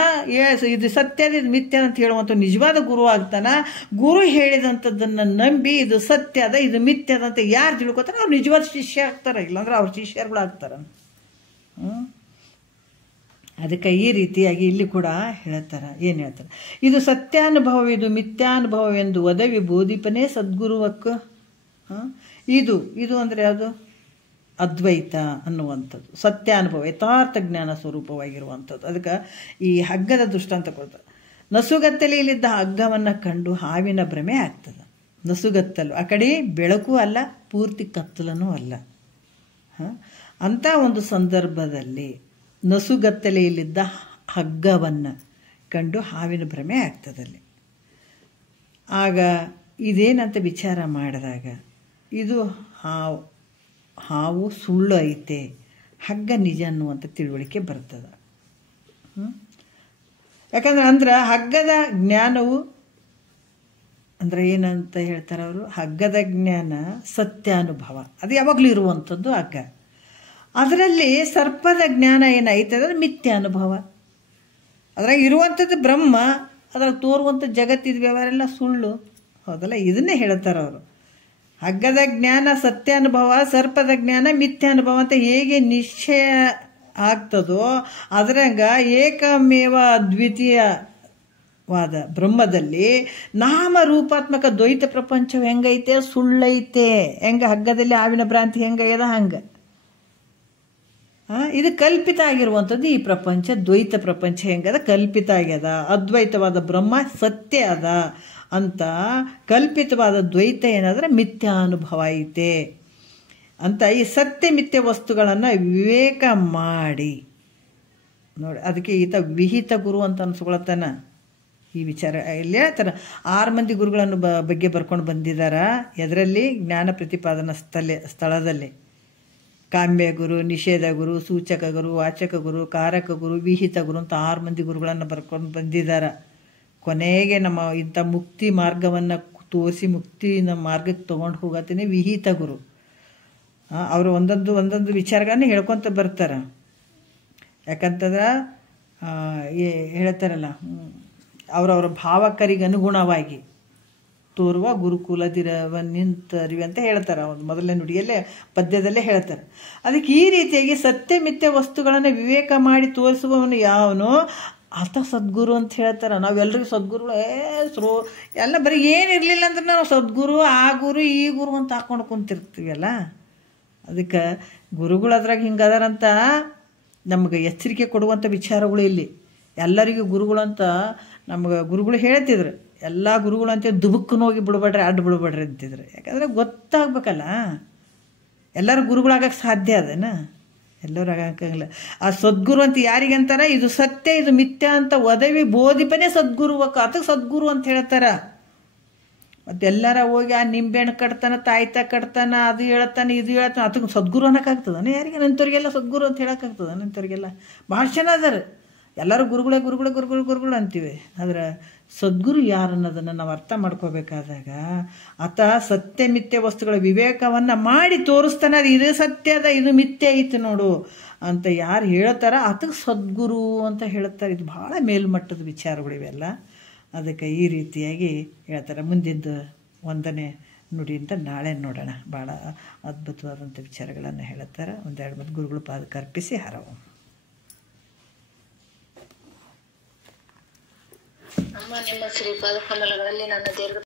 ಇದು ಸತ್ಯ ಇದು ಮಿಥ್ಯ ಅಂತ ಹೇಳುವಂಥ ನಿಜವಾದ ಗುರು ಆಗ್ತಾನ. ಗುರು ಹೇಳಿದಂಥದ್ದನ್ನು ನಂಬಿ ಇದು ಸತ್ಯ ಅದ ಇದು ಮಿಥ್ಯ ಅದ ಅಂತ ಯಾರು ತಿಳ್ಕೊತಾರ ಅವ್ರು ನಿಜವಾದ ಶಿಷ್ಯ ಆಗ್ತಾರೆ. ಇಲ್ಲಾಂದ್ರೆ ಅವ್ರ ಶಿಷ್ಯರುಗಳು ಆಗ್ತಾರ. ಅದಕ್ಕೆ ಈ ರೀತಿಯಾಗಿ ಇಲ್ಲಿ ಕೂಡ ಹೇಳ್ತಾರೆ. ಏನು ಹೇಳ್ತಾರೆ? ಇದು ಸತ್ಯಾನುಭವ, ಇದು ಮಿಥ್ಯಾನುಭವವೆಂದು ಒದವಿ ಬೋಧಿಪನೇ ಸದ್ಗುರುವಕ್ಕ. ಇದು ಅಂದರೆ ಯಾವುದು? ಅದ್ವೈತ ಅನ್ನುವಂಥದ್ದು. ಸತ್ಯಾನುಭವ ಯಥಾರ್ಥ ಜ್ಞಾನ ಸ್ವರೂಪವಾಗಿರುವಂಥದ್ದು. ಅದಕ್ಕೆ ಈ ಹಗ್ಗದ ದೃಷ್ಟಾಂತ ಕೊಡ್ತಾರೆ. ನಸುಗತ್ತಲೆಯಲ್ಲಿದ್ದ ಹಗ್ಗವನ್ನು ಕಂಡು ಹಾವಿನ ಭ್ರಮೆ ಆಗ್ತದೆ. ನಸುಗತ್ತಲು, ಆ ಕಡೆ ಬೆಳಕು ಅಲ್ಲ, ಪೂರ್ತಿ ಕತ್ತಲೂ ಅಲ್ಲ. ಅಂಥ ಒಂದು ಸಂದರ್ಭದಲ್ಲಿ ನಸುಗತ್ತಲೆಯಲ್ಲಿದ್ದ ಹಗ್ಗವನ್ನು ಕಂಡು ಹಾವಿನ ಭ್ರಮೆ ಆಗ್ತದಲ್ಲಿ. ಆಗ ಇದೇನಂತ ವಿಚಾರ ಮಾಡಿದಾಗ ಇದು ಹಾವು ಸುಳ್ಳು ಐತೆ, ಹಗ್ಗ ನಿಜ ಅನ್ನುವಂಥ ತಿಳುವಳಿಕೆ ಬರ್ತದೆ. ಯಾಕಂದ್ರೆ ಹಗ್ಗದ ಜ್ಞಾನವು ಅಂದರೆ ಏನಂತ ಹೇಳ್ತಾರೆ ಅವರು, ಹಗ್ಗದ ಜ್ಞಾನ ಸತ್ಯಾನುಭವ, ಅದು ಯಾವಾಗಲೂ ಇರುವಂಥದ್ದು ಹಗ್ಗ. ಅದರಲ್ಲಿ ಸರ್ಪದ ಜ್ಞಾನ ಏನೈತೆ ಅಂದರೆ ಮಿಥ್ಯಾನುಭವ. ಅದ್ರಾಗ ಇರುವಂಥದ್ದು ಬ್ರಹ್ಮ, ಅದ್ರಾಗ ತೋರುವಂಥ ಜಗತ್ತಿದ ವ್ಯವಹಾರ ಎಲ್ಲ ಸುಳ್ಳು. ಹೌದಲ್ಲ, ಇದನ್ನೇ ಹೇಳ್ತಾರೆ ಅವರು. ಹಗ್ಗದ ಜ್ಞಾನ ಸತ್ಯಾನುಭವ, ಸರ್ಪದ ಜ್ಞಾನ ಮಿಥ್ಯಾನುಭವ ಅಂತ ಹೇಗೆ ನಿಶ್ಚಯ ಆಗ್ತದೋ ಅದರಂಗ ಏಕಮೇವ ಅದ್ವಿತೀಯವಾದ ಬ್ರಹ್ಮದಲ್ಲಿ ನಾಮರೂಪಾತ್ಮಕ ದ್ವೈತ ಪ್ರಪಂಚವು ಹೆಂಗೈತೆ, ಸುಳ್ಳೈತೆ. ಹೆಂಗೆ ಹಗ್ಗದಲ್ಲಿ ಹಾವಿನ ಭ್ರಾಂತಿ ಹೆಂಗದ ಹಂಗೆ ಇದು ಕಲ್ಪಿತ ಆಗಿರುವಂಥದ್ದು. ಈ ಪ್ರಪಂಚ ದ್ವೈತ ಪ್ರಪಂಚ ಹೆಂಗದ, ಕಲ್ಪಿತ ಆಗ್ಯದ. ಅದ್ವೈತವಾದ ಬ್ರಹ್ಮ ಸತ್ಯ ಅದ ಅಂತ ಕಲ್ಪಿತವಾದ ದ್ವೈತ ಏನಾದ್ರೆ ಮಿಥ್ಯಾನುಭವ ಐತೆ ಅಂತ ಈ ಸತ್ಯ ಮಿಥ್ಯ ವಸ್ತುಗಳನ್ನು ವಿವೇಕ ಮಾಡಿ ನೋಡಿ. ಅದಕ್ಕೆ ಈತ ವಿಹಿತ ಗುರು ಅಂತ ಅನ್ಸ್ಕೊಳತ್ತಾನ. ಈ ವಿಚಾರ ಇಲ್ಲಿ ಹೇಳ್ತಾರೆ. 6 ಮಂದಿ ಗುರುಗಳನ್ನು ಬಗ್ಗೆ ಬರ್ಕೊಂಡು ಬಂದಿದ್ದಾರ. ಎದರಲ್ಲಿ? ಜ್ಞಾನ ಪ್ರತಿಪಾದನಾ ಸ್ಥಳದಲ್ಲಿ ಕಾಮ್ಯ ಗುರು, ನಿಷೇಧ ಗುರು, ಸೂಚಕ ಗುರು, ವಾಚಕ ಗುರು, ಕಾರಕ ಗುರು, ವಿಹಿತ ಗುರು ಅಂತ 6 ಮಂದಿ ಗುರುಗಳನ್ನು ಬರ್ಕೊಂಡು ಬಂದಿದ್ದಾರೆ. ಕೊನೆಗೆ ನಮ್ಮ ಇಂಥ ಮುಕ್ತಿ ಮಾರ್ಗವನ್ನು ತೋರಿಸಿ ಮುಕ್ತಿ ನಮ್ಮ ಮಾರ್ಗಕ್ಕೆ ತೊಗೊಂಡು ಹೋಗತ್ತೇನೆ ವಿಹಿತ ಗುರು. ಅವರು ಒಂದೊಂದು ವಿಚಾರಗಳನ್ನ ಹೇಳ್ಕೊತ ಬರ್ತಾರೆ. ಯಾಕಂತಂದ್ರೆ ಹೇಳ್ತಾರಲ್ಲ, ಅವರವರ ಭಾವಕರಿಗೆ ಅನುಗುಣವಾಗಿ ತೋರುವ ಗುರುಕುಲದಿರವ ನಿಂತರಿವೆ ಅಂತ ಹೇಳ್ತಾರೆ. ಒಂದು ಮೊದಲನೇ ನುಡಿಯಲ್ಲೇ ಪದ್ಯದಲ್ಲೇ ಹೇಳ್ತಾರೆ. ಅದಕ್ಕೆ ಈ ರೀತಿಯಾಗಿ ಸತ್ಯ ಮಿಥ್ಯ ವಸ್ತುಗಳನ್ನು ವಿವೇಕ ಮಾಡಿ ತೋರಿಸುವವನು ಯಾವನು ಆತ ಸದ್ಗುರು ಅಂತ ಹೇಳ್ತಾರೆ. ನಾವೆಲ್ಲರಿಗೂ ಸದ್ಗುರುಗಳು ಎಲ್ಲ ಬರೀ ಏನಿರಲಿಲ್ಲ ಅಂದ್ರೆ ನಾವು ಸದ್ಗುರು, ಆ ಗುರು, ಈ ಗುರು ಅಂತ ಹಾಕೊಂಡು ಕುಂತಿರ್ತೀವಲ್ಲ. ಅದಕ್ಕೆ ಗುರುಗಳು ಅದ್ರಾಗ ಹಿಂಗದಾರಂತ ನಮ್ಗೆ ಎಚ್ಚರಿಕೆ ಕೊಡುವಂಥ ವಿಚಾರಗಳು ಇಲ್ಲಿ. ಎಲ್ಲರಿಗೂ ಗುರುಗಳಂತ ನಮ್ಗೆ ಗುರುಗಳು ಹೇಳ್ತಿದ್ರು. ಎಲ್ಲ ಗುರುಗಳು ಅಂತ ದುಬುಕ್ಕನ ಹೋಗಿ ಬಿಡ್ಬೇಡ್ರಿ, ಅಡ್ಡ ಬಿಡ್ಬೇಡ್ರಿ ಅಂತಿದ್ರು. ಯಾಕಂದರೆ ಗೊತ್ತಾಗಬೇಕಲ್ಲ, ಎಲ್ಲರೂ ಗುರುಗಳಾಗಕ್ಕೆ ಸಾಧ್ಯ ಅದೇನ? ಎಲ್ಲರೂ ಆಗಂಗಿಲ್ಲ. ಆ ಸದ್ಗುರು ಅಂತ ಯಾರಿಗೆ ಅಂತಾರ? ಇದು ಸತ್ಯ ಇದು ಮಿಥ್ಯ ಅಂತ ಒದವಿ ಬೋಧಿಪನೇ ಸದ್ಗುರು. ಅದಕ್ಕೆ ಸದ್ಗುರು ಅಂತ ಹೇಳ್ತಾರ. ಮತ್ತು ಎಲ್ಲರ ಹೋಗಿ ಆ ನಿಂಬೆಹಣ್ಣು ಕಟ್ತಾನೆ, ತಾಯ್ತ ಕಟ್ತಾನೆ, ಅದು ಹೇಳ್ತಾನೆ, ಇದು ಹೇಳ್ತಾನೆ, ಅದಕ್ಕೆ ಸದ್ಗುರು ಅನ್ನೋಕ್ಕಾಗ್ತದಾನೆ? ಯಾರಿಗೆ? ನಂತವ್ರಿಗೆಲ್ಲ ಸದ್ಗುರು ಅಂತ ಹೇಳೋಕ್ಕಾಗ್ತದ? ನಂತವ್ರಿಗೆಲ್ಲ ಭಾಳ ಜನ ಅದಾರ. ಎಲ್ಲರೂ ಗುರುಗಳು ಅಂತೀವಿ. ಆದ್ರೆ ಸದ್ಗುರು ಯಾರು ಅನ್ನೋದನ್ನು ನಾವು ಅರ್ಥ ಮಾಡ್ಕೋಬೇಕಾದಾಗ ಆತ ಸತ್ಯ ಮಿಥ್ಯ ವಸ್ತುಗಳ ವಿವೇಕವನ್ನು ಮಾಡಿ ತೋರಿಸ್ತಾನೆ. ಅದು ಇದು ಸತ್ಯ ಅದ, ಇದು ಮಿಥ್ಯ ಐತೆ ನೋಡು ಅಂತ ಯಾರು ಹೇಳ್ತಾರ ಆತಗೆ ಸದ್ಗುರು ಅಂತ ಹೇಳ್ತಾರೆ. ಇದು ಭಾಳ ಮೇಲ್ಮಟ್ಟದ ವಿಚಾರಗಳಿವೆಲ್ಲ. ಅದಕ್ಕೆ ಈ ರೀತಿಯಾಗಿ ಹೇಳ್ತಾರೆ. ಮುಂದಿದ್ದು 1ನೇ ನುಡಿಯಿಂದ ನಾಳೆ ನೋಡೋಣ. ಭಾಳ ಅದ್ಭುತವಾದಂಥ ವಿಚಾರಗಳನ್ನು ಹೇಳುತ್ತಾರೆ. 1-2 ಮಂದಿ ಗುರುಗಳು ಪಾದಕ್ಕೆ ಅರ್ಪಿಸಿ ಹರವು. ಅಮ್ಮ, ನಿಮ್ಮ ಶ್ರೀಪಾದ ಕಮಲಗಳಲ್ಲಿ ನನ್ನ ದೀರ್ಘ